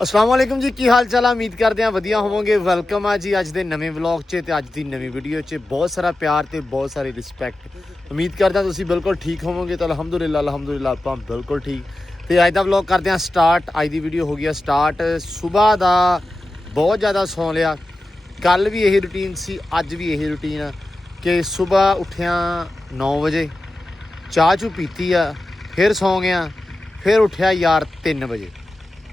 अस्सलाम वालेकुम जी, की हाल चाल है? उम्मीद करते हैं वधिया होवोगे। वेलकम है जी अज के नवे व्लॉग च ते अज की नवी वीडियो च। बहुत सारा प्यार ते बहुत सारी रिस्पैक्ट। उम्मीद करते हैं तुसीं बिल्कुल ठीक होवोगे। तो अलहमदुलिल्लाह आपां बिल्कुल ठीक। तो अज का व्लॉग करते हैं स्टार्ट। अज की वीडियो हो गई स्टार्ट। सुबह का बहुत ज़्यादा सौ लिया। कल भी यही रूटीन सी, अज भी यही रूटीन है कि सुबह उठिया 9 बजे, चाह चू पीती आ, फिर सौ गया, फिर उठिया यार 3 बजे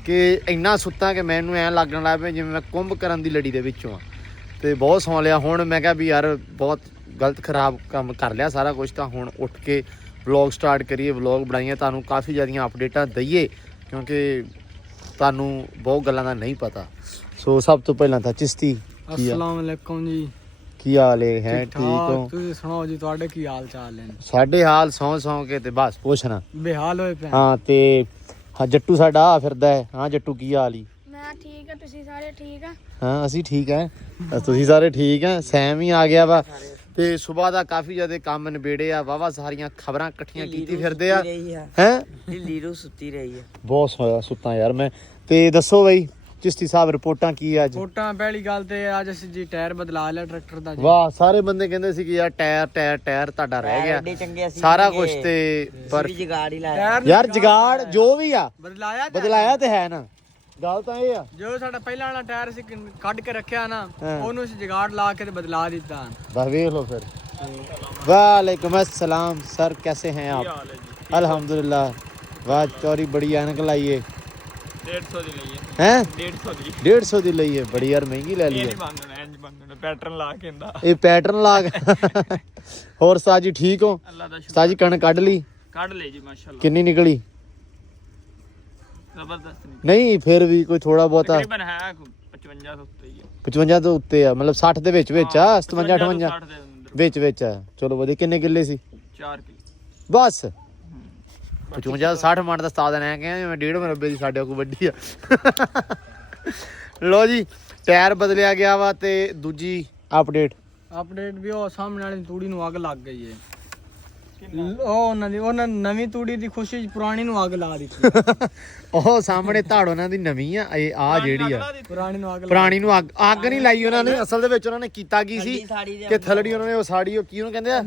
कि इन्ना सुत्ता कि मैनू ऐ लगन लग पिया जिवें मैं कुंभकर्ण की लड़ी दे विचों आ। ते बहुत सौ लिया। हुण मैं कहा भी यार बहुत गलत खराब काम कर लिया सारा कुछ, तो हुण उठ के व्लॉग स्टार्ट करिए, व्लॉग बनाइए, तुहानूं काफ़ी ज़्यादा अपडेटां दईए क्योंकि तुहानूं बहुत गल्लां दा नहीं पता। सो सब तो पहलां तां चिश्ती अस्सलाम वालेकुम जी, की हाल है? ठीक हो? तुसीं सुणाओ जी, तुहाडे की हाल चाल है? साडे हाल सौ के ते बस पुछना बेहाल होए पे। हाँ ते हाँ जट्टू साडा आ फिरदा है। हाँ जट्टू की हाल ही? मैं ठीक है, तुसी सारे ठीक है? हाँ असी ठीक है, तुसीं सारे ठीक है। सैम ही आ गया वा ते सुबह का काफ़ी ज़्यादा काम निबेड़े आ। वाहवा सारियां खबरां इकट्ठियां कीती फिरदे आ। हैं लीरू सुत्ती रही है। बहुत सोया सुत्ता यार मैं। ते दसो बई चिश्ती साहब रिपोर्टां की अज? ਰਿਪੋਰਟਾਂ ਪਹਿਲੀ ਗੱਲ ਤੇ ਅੱਜ ਅਸੀਂ ਜੀ ਟਾਇਰ ਬਦਲਾ ਲਿਆ ਟਰੈਕਟਰ ਦਾ ਜੀ। वाह सारे बंदे कहंदे सी कि यार टायर टायर टायर ਤੁਹਾਡਾ ਰਹਿ ਗਿਆ ਐਡੇ ਚੰਗੇ ਅਸੀਂ ਸਾਰਾ ਸੀਗੇ, ਕੁਝ ਤੇ ਪਰ ਅਸੀਂ ਵੀ ਜਗਾੜ ਹੀ ਲਾਇਆ। ਟਾਇਰ ਯਾਰ ਜਗਾੜ ਜੋ ਵੀ ਆ ਬਦਲਾਇਆ ਤੇ ਹੈ ਨਾ, ਗੱਲ ਤਾਂ ਇਹ ਆ। ਜੋ ਸਾਡਾ ਪਹਿਲਾਂ ਵਾਲਾ ਟਾਇਰ ਸੀ ਕੱਢ ਕੇ ਰੱਖਿਆ ਨਾ, ਹਾਂ। ਉਹਨੂੰ ਅਸੀਂ ਜਗਾੜ ਲਾ ਕੇ ਤੇ ਬਦਲਾ ਦਿੱਤਾ। बस देख लो फिर। वालेकुम अस्सलाम सर, कैसे हैं आप? अल्हम्दुलिल्लाह। वाह चौरी बड़ी ऐनक लाइए। 150 ਦੀ ਲਈ हैं 150 ਦੀ 150 ਦੀ ਲਈ है, बड़ी यार महंगी ले ली है। ਬੰਦਣਾ ਇੰਜ ਬੰਦਣਾ ਪੈਟਰਨ ਲਾ ਕੇ ਇੰਦਾ। ये पैटर्न लाग और साजी ठीक हो? ਅੱਲਾ ਦਾ ਸ਼ੁਕਰ। साजी कण कढ़ ली? ਕੱਢ ਲਈ ਜੀ ਮਾਸ਼ਾਅੱਲਾ, किन्नी निकली? ਜ਼ਬਰਦਸਤ ਨਹੀਂ। नहीं फिर भी कोई थोड़ा बहुत ਤਕਰੀਬਨ ਹੈ 55 ਤੋਂ ਉੱਤੇ ਹੀ ਹੈ। 55 ਤੋਂ ਉੱਤੇ ਆ, मतलब 60 ਦੇ ਵਿੱਚ ਵਿੱਚ ਆ, 57 58 60 ਦੇ ਅੰਦਰ ਵਿੱਚ ਵਿੱਚ ਆ। ਚਲੋ ਵਧੀਆ। ਕਿੰਨੇ ਕਿੱਲੇ ਸੀ? 4 ਕਿਲੋ ਬਸ 55 60 ਮਿੰਟ ਦਾ ਸਤਾਦ ਨੇ ਕਹਿੰਦੇ ਮੈਂ 1.5 ਮਰਬੇ ਦੀ ਸਾਡੇ ਕੋਲ ਵੱਡੀ ਆ। ਲੋ ਜੀ ਟਾਇਰ ਬਦਲਿਆ ਗਿਆ ਵਾ ਤੇ ਦੂਜੀ ਅਪਡੇਟ ਵੀ ਉਹ ਸਾਹਮਣੇ ਵਾਲੀ ਤੂੜੀ ਨੂੰ ਅੱਗ ਲੱਗ ਗਈ ਹੈ। ਉਹਨਾਂ ਨਵੀਂ ਤੂੜੀ ਦੀ ਖੁਸ਼ੀ ਚ ਪੁਰਾਣੀ ਨੂੰ ਅੱਗ ਲਾ ਦਿੱਤੀ। ਉਹ ਸਾਹਮਣੇ ਧਾੜ ਉਹਨਾਂ ਦੀ ਨਵੀਂ ਆ, ਇਹ ਆ ਜਿਹੜੀ ਆ ਪੁਰਾਣੀ ਨੂੰ ਅੱਗ ਪੁਰਾਣੀ ਨੂੰ ਅੱਗ ਨਹੀਂ ਲਾਈ ਉਹਨਾਂ ਨੇ। ਅਸਲ ਦੇ ਵਿੱਚ ਉਹਨਾਂ ਨੇ ਕੀਤਾ ਕੀ ਸੀ ਕਿ ਥਲੜੀ ਉਹਨਾਂ ਨੇ ਉਹ ਸਾੜੀ, ਉਹ ਕੀ ਉਹਨੂੰ ਕਹਿੰਦੇ ਆ,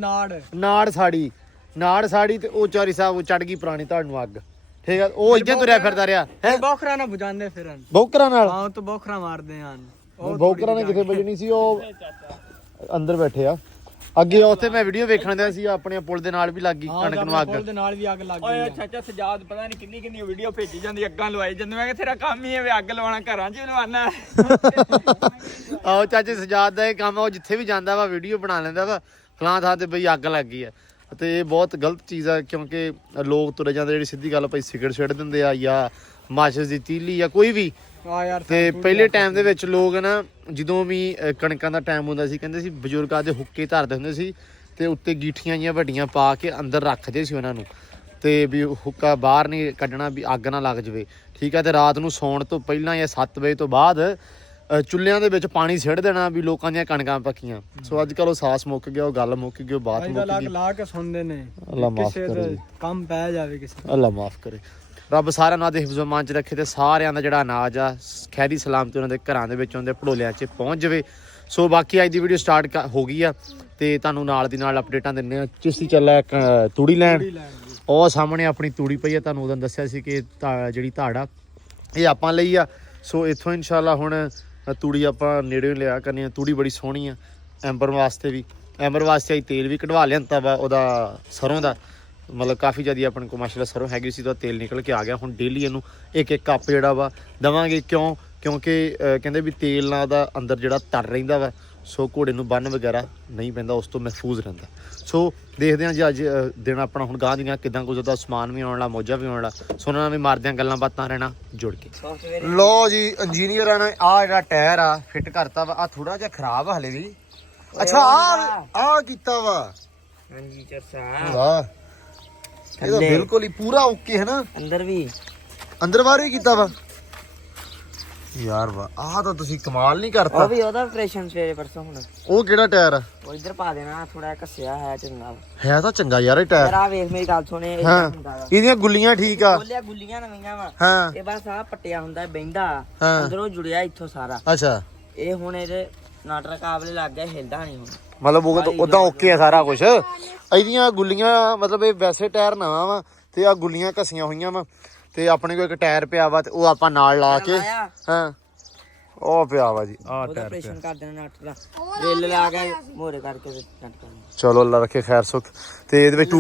ਨਾੜ ਸਾੜੀ ਤੇ ਉਹ ਚਾਰੀ ਸਾਹਿਬ ਉਹ ਚੜ ਗਈ ਪੁਰਾਣੀ ਧਾੜ ਨੂੰ ਅੱਗ। ਠੀਕ ਆ, ਉਹ ਇੱਥੇ ਤੁਰਿਆ ਫਿਰਦਾ ਰਿਹਾ ਹੈ ਬੋਖਰਾ ਨਾਲ ਬੁਝਾਉਂਦੇ ਫਿਰਨ। ਬੌਕਰਾਂ ਨਾਲ? ਹਾਂ ਤੋਂ ਬੋਖਰਾ ਮਾਰਦੇ ਹਨ। ਬੌਕਰਾਂ ਨੇ ਕਿਥੇ ਵੱਜਣੀ ਸੀ? ਉਹ ਅੰਦਰ ਬੈਠੇ ਆ ਅੱਗੇ। ਉੱਥੇ ਮੈਂ ਵੀਡੀਓ ਵੇਖਣ ਦਿਆ ਸੀ, ਆਪਣੇ ਪੁਲ ਦੇ ਨਾਲ ਵੀ ਲੱਗ ਗਈ ਕਣਕ ਨੂੰ ਅੱਗ। ਪੁਲ ਦੇ ਨਾਲ ਵੀ ਅੱਗ ਲੱਗ ਗਈ। ਓਏ ਚਾਚਾ ਸਜਾਦ ਪਤਾ ਨਹੀਂ ਕਿੰਨੀ ਕਿੰਨੀ ਵੀਡੀਓ ਭੇਜੀ ਜਾਂਦੀ, ਅੱਗਾਂ ਲਵਾਈ ਜਾਂਦੇ। ਮੈਂ ਕਿਹਾ ਤੇਰਾ ਕੰਮ ਹੀ ਹੈ ਵੀ ਅੱਗ ਲਵਾਉਣਾ, ਘਰਾਂ 'ਚ ਵੀ ਲਵਾਉਣਾ। ਆਹੋ ਚਾਚੇ ਸਜਾਦ ਦਾ ਇਹ ਕੰਮ ਆ, ਉਹ ਜਿੱਥੇ ਵੀ ਜਾਂਦਾ ਵਾ ਵੀਡੀਓ ਬਣਾ ਲੈਂਦਾ ਵਾ ਫਲਾਂ ਥਾਂ ਤੇ ਬਈ ਅੱਗ ਲੱਗ ਗਈ ਆ। ਤੇ ਇਹ ਬਹੁਤ ਗਲਤ ਚੀਜ਼ ਆ ਕਿਉਂਕਿ ਲੋਕ ਤੁਰੇ ਜਾਂਦੇ ਜਿਹੜੀ ਸਿੱਧੀ ਗੱਲ ਭਾਈ ਸਿਗਰਟ ਛੱਡ ਦਿੰਦੇ ਆ ਜਾਂ ਮਾਚਿਸ ਦੀ ਤੀਲੀ ਜਾਂ ਕੋਈ ਵੀ। ਤੇ ਪਹਿਲੇ ਟਾਈਮ ਦੇ ਵਿੱਚ ਲੋਕ ਨਾ ਜਦੋਂ ਵੀ ਕਣਕਾਂ ਦਾ ਟਾਈਮ ਹੁੰਦਾ ਸੀ ਕਹਿੰਦੇ ਸੀ ਬਜ਼ੁਰਗਾਂ ਦੇ ਹੁੱਕੇ ਧਰਦੇ ਹੁੰਦੇ ਸੀ ਤੇ ਉੱਤੇ ਗੀਠੀਆਂ ਜਿਹੀਆਂ ਵੱਡੀਆਂ ਪਾ ਕੇ ਅੰਦਰ ਰੱਖਦੇ ਸੀ ਉਹਨਾਂ ਨੂੰ, ਤੇ ਵੀ ਹੁੱਕਾ ਬਾਹਰ ਨਹੀਂ ਕੱਢਣਾ ਵੀ ਅੱਗ ਨਾ ਲੱਗ ਜਾਵੇ। ਠੀਕ ਹੈ, ਤੇ ਰਾਤ ਨੂੰ ਸੌਣ ਤੋਂ ਪਹਿਲਾਂ ਜਾਂ 7 ਵਜੇ ਤੋਂ ਬਾਅਦ ਚੁੱਲ੍ਹਿਆਂ ਦੇ ਵਿੱਚ ਪਾਣੀ ਸਿੱਟ ਦੇਣਾ ਵੀ ਲੋਕਾਂ ਦੀਆਂ ਕਣਕਾਂ ਪੱਕੀਆਂ। ਸੋ ਅੱਜ ਕੱਲ੍ਹ ਉਹ ਸਾਸ ਮੁੱਕ ਗਿਆ, ਉਹ ਗੱਲ ਮੁੱਕ ਗਈ, ਉਹ ਬਾਤ ਮੁੱਕ ਗਈ। ਲਾ ਕੇ ਸੁਣਦੇ ਨੇ। ਅੱਲਾ ਮਾਫ ਕਰੇ, ਕੰਮ ਪੈ ਜਾਵੇ ਕਿਸੇ। ਅੱਲਾ ਮਾਫ ਕਰੇ, ਰੱਬ ਸਾਰਿਆਂ ਨੂੰ ਦੇ ਹਿਫਜ਼ੋ ਮਾਨ ਚ ਰੱਖੇ ਤੇ ਸਾਰਿਆਂ ਦਾ ਜਿਹੜਾ ਅਨਾਜ ਆ ਖੈਰੀ ਸਲਾਮਤੀ ਉਹਨਾਂ ਦੇ ਘਰਾਂ ਦੇ ਵਿੱਚ ਆਉਂਦੇ ਭੜੋਲਿਆਂ 'ਚ ਪਹੁੰਚ ਜਾਵੇ। ਸੋ ਬਾਕੀ ਅੱਜ ਦੀ ਵੀਡੀਓ ਸਟਾਰਟ ਹੋ ਗਈ ਆ ਤੇ ਤੁਹਾਨੂੰ ਨਾਲ ਦੀ ਨਾਲ ਅਪਡੇਟਾਂ ਦਿੰਦੇ ਆ। ਚਿਸ਼ਤੀ ਚੱਲਿਆ ਤੂੜੀ ਲੈਣ। ਉਹ ਸਾਹਮਣੇ ਆਪਣੀ ਤੂੜੀ ਪਈ ਆ, ਤੁਹਾਨੂੰ ਉਦੋਂ ਦੱਸਿਆ ਸੀ ਕਿ ਜਿਹੜੀ ਧਾੜ ਆ ਇਹ ਆਪਾਂ ਲਈ ਆ। ਸੋ ਇੱਥੋਂ ਇਨਸ਼ਾਅੱਲਾ ਹੁਣ ਤੂੜੀ ਆਪਾਂ ਨੇੜੇ ਲਿਆ ਕਰਨੀ ਆ। ਤੂੜੀ ਬੜੀ ਸੋਹਣੀ ਆ, ਐਂਬਰ ਵਾਸਤੇ ਵੀ। ਐਂਬਰ ਵਾਸਤੇ ਅਸੀਂ ਤੇਲ ਵੀ ਕਢਵਾ ਲਿਆਂਦਾ ਵਾ ਉਹਦਾ, ਸਰੋਂ ਦਾ। ਮਤਲਬ ਕਾਫੀ ਜ਼ਿਆਦਾ ਆਪਣੇ ਕੋਲ ਮਾਸ਼ਾਅੱਲਾ ਸਰੋਂ ਹੈਗੀ ਸੀ, ਤਾਂ ਤੇਲ ਨਿਕਲ ਕੇ ਆ ਗਿਆ। ਹੁਣ ਡੇਲੀ ਇਹਨੂੰ ਇੱਕ ਕੱਪ ਜਿਹੜਾ ਵਾ ਦੇਵਾਂਗੇ। ਕਿਉਂਕਿ ਕਹਿੰਦੇ ਵੀ ਤੇਲ ਨਾਲ ਦਾ ਅੰਦਰ ਜਿਹੜਾ ਤਰ ਰਹਿੰਦਾ ਵਾ, ਸੋ ਘੋੜੇ ਨੂੰ ਬੰਨ ਵਗੈਰਾ ਨਹੀਂ ਪੈਂਦਾ, ਉਸ ਤੋਂ ਮਹਿਫੂਜ਼ ਰਹਿੰਦਾ। ਸੋ ਦੇਖਦੇ ਹਾਂ ਜੀ ਅੱਜ ਦਿਨ ਆਪਣਾ ਹੁਣ ਗਾਂ ਦੀਆਂ ਕਿੱਦਾਂ ਕੁਝ ਦਾ ਸਮਾਨ ਵੀ ਆਉਣ ਵਾਲਾ, ਮੌਜਾ ਵੀ ਆਉਣ ਵਾਲਾ। ਸੋ ਉਹਨਾਂ ਨਾਲ ਵੀ ਮਾਰਦੇ ਹਾਂ ਗੱਲਾਂ ਬਾਤਾਂ, ਰਹਿਣਾ ਜੁੜ ਕੇ। ਲੋ ਜੀ ਇੰਜੀਨੀਅਰਾਂ ਨੇ ਆ ਜਿਹੜਾ ਟਾਇਰ ਆ ਫਿੱਟ ਕਰਤਾ ਵਾ। ਆ ਥੋੜਾ ਜਿਹਾ ਖਰਾਬ ਆ ਹਲੇ ਵੀ। ਅੱਛਾ ਆ ਕੀਤਾ ਵਾ। ਹਾਂਜੀ ਚਰਸਾ ਵਾਹ, ਇਹ ਤਾਂ ਬਿਲਕੁਲ ਹੀ ਪੂਰਾ ਓਕੇ ਹੈ ਨਾ। ਅੰਦਰ ਵੀ ਅੰਦਰ ਬਾਹਰ ਵੀ ਕੀਤਾ ਵਾ। ਯਾਰ ਵਾਹ, ਆਹ ਤਾਂ ਤੁਸੀਂ ਕਮਾਲ ਨਹੀਂ ਉਹ ਕਰਤਾ। ਵੀ ਉਹਦਾ ਆਪਰੇਸ਼ਨ ਸਵੇਰੇ ਪਰਸੋਂ ਹੁਣ ਉਹ ਕਿਹੜਾ ਟਾਇਰ ਆ? ਉਹ ਇੱਧਰ ਪਾ ਦੇਣਾ, ਥੋੜਾ ਕੱਸਿਆ ਹੈ ਚੰਗਾ। ਹੈ ਤਾਂ ਚੰਗਾ ਯਾਰ ਇਹ ਯਾਰ ਟਾਇਰ। ਆ ਵੇਖ ਮੇਰੀ ਗੱਲ ਸੁਣੇ, ਹਾਂ ਇਦਾਂ ਹੁੰਦਾ ਵਾ। ਇਹਦੀਆਂ ਗੁੱਲੀਆਂ ਠੀਕ ਆ। ਬੋਲਿਆ ਗੁੱਲੀਆਂ ਨਵੀਆਂ ਵਾ, ਹਾਂ ਇਹ ਬਸ ਆ ਪੱਟਿਆ ਹੁੰਦਾ ਬਹਿੰਦਾ, ਹਾਂ। ਅੰਦਰੋਂ ਜੁੜਿਆ ਇੱਥੋਂ ਸਾਰਾ। ਅੱਛਾ, ਇਹ ਹੁਣ ਇਹਦੇ ਨਾਟਰ ਕਾਬਲੇ ਲੱਗ ਗਿਆ, ਹਿਲਦਾ ਨਹੀਂ ਹੁਣ। ਮਤਲਬ ਉਹ ਉਦਾਂ ਓਕੇ ਆ ਸਾਰਾ ਕੁਝ। ਇਹਦੀਆਂ ਗੁੱਲੀਆਂ ਮਤਲਬ ਇਹ ਵੈਸੇ ਟਾਇਰ ਨਵਾਂ ਵਾ ਤੇ ਆ ਗੁੱਲੀਆਂ ਘਸੀਆਂ ਹੋਈਆਂ ਵਾ ਤੇ ਆਪਣੇ ਕੋਲ ਇੱਕ ਟਾਇਰ ਪਿਆ ਵਾ ਤੇ ਉਹ ਆਪਾਂ ਨਾਲ ਲਾ ਕੇ ਲਾਇਆ, ਹਾਂ ਉਹ ਪਿਆ ਵਾ ਜੀ ਆ ਉਹਦਾ ਟਾਇਰ ਆਪਰੇਸ਼ਨ ਪਿਆ। ਕਰ ਦੇਣਾ ਨਾਟਰ ਦਾ, ਰੇਲ ਲਾ ਕੇ ਮੋਰੇ ਕਰਕੇ ਤੇ ਨਟ ਕਰਨਾ। ਚਲੋ ਅੱਲਾ ਰੱਖੇ ਖੈਰ ਸੁਖ। ਤੇ ਇਹਦੇ ਵਿੱਚ ਟੂ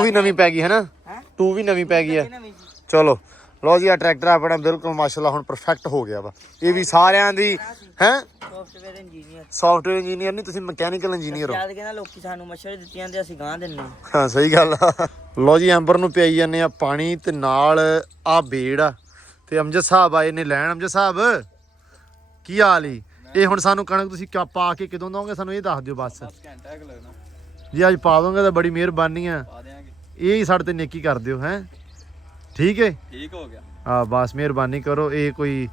ਵੀ ਨਵੀਂ ਪੈ ਗਈ ਹੈ ਨਾ, ਹੈ ਟੂ ਵੀ ਨਵੀਂ ਪੈ ਗਈ ਆ। ਨਵੀਂ ਜੀ। ਚਲੋ ਲਓ ਜੀ ਆ ਟਰੈਕਟਰ ਆਪਣਾ ਬਿਲਕੁਲ ਮਾਸ਼ਾਅੱਲਾ ਹੁਣ ਪਰਫੈਕਟ ਹੋ ਗਿਆ ਵਾ। ਇਹ ਵੀ ਸਾਰਿਆਂ ਦੀ ਹੈ ਸੌਫਟਵੇਅਰ ਇੰਜੀਨੀਅਰ, ਸੌਫਟਵੇਅਰ ਇੰਜੀਨੀਅਰ ਨਹੀਂ, ਤੁਸੀਂ ਮਕੈਨੀਕਲ ਇੰਜੀਨੀਅਰ ਹੋ। ਯਾਦ ਕਹਿੰਦਾ ਲੋਕੀ ਸਾਨੂੰ ਮਸ਼ਵਰੇ ਦਿੱਤੀਆਂ ਤੇ ਅਸੀਂ ਗਾਂ ਦਿੰਨੇ। ਹਾਂ ਸਹੀ ਗੱਲ ਆ। ਲਓ ਜੀ ਐਂਬਰ ਨੂੰ ਪਿਆਈ ਜਾਂਦੇ ਆ ਪਾਣੀ ਤੇ ਨਾਲ ਆ ਬੇੜ ਆ ਤੇ ਅਮਜਦ ਸਾਹਿਬ ਆਏ ਨੇ ਲੈਣ। ਅਮਜਦ ਸਾਹਿਬ ਕੀ ਹਾਲ ਈ? ਇਹ ਹੁਣ ਸਾਨੂੰ ਕਣਕ ਤੁਸੀਂ ਪਾ ਕੇ ਕਦੋਂ ਦੋਗੇ ਸਾਨੂੰ ਇਹ ਦੱਸ ਦਿਓ ਬਸ। ਘੰਟਾ ਕੁ ਲੱਗਣਾ, ਜੀ ਅੱਜ ਪਾ ਦੋਗੇ ਤਾਂ ਬੜੀ ਮਿਹਰਬਾਨੀ ਆ। ਪਾ ਦਿਆਂਗੇ। ਇਹ ਹੀ ਸਾਡੇ ਤੇ ਨੇਕੀ ਕਰ ਦਿਓ ਹੈ। ਠੀਕ ਹੈ ਠੀਕ ਹੋ ਗਿਆ, ਹਾਂ ਬਸ ਮਿਹਰਬਾਨੀ ਕਰੋ। ਇਹ ਕੋਈ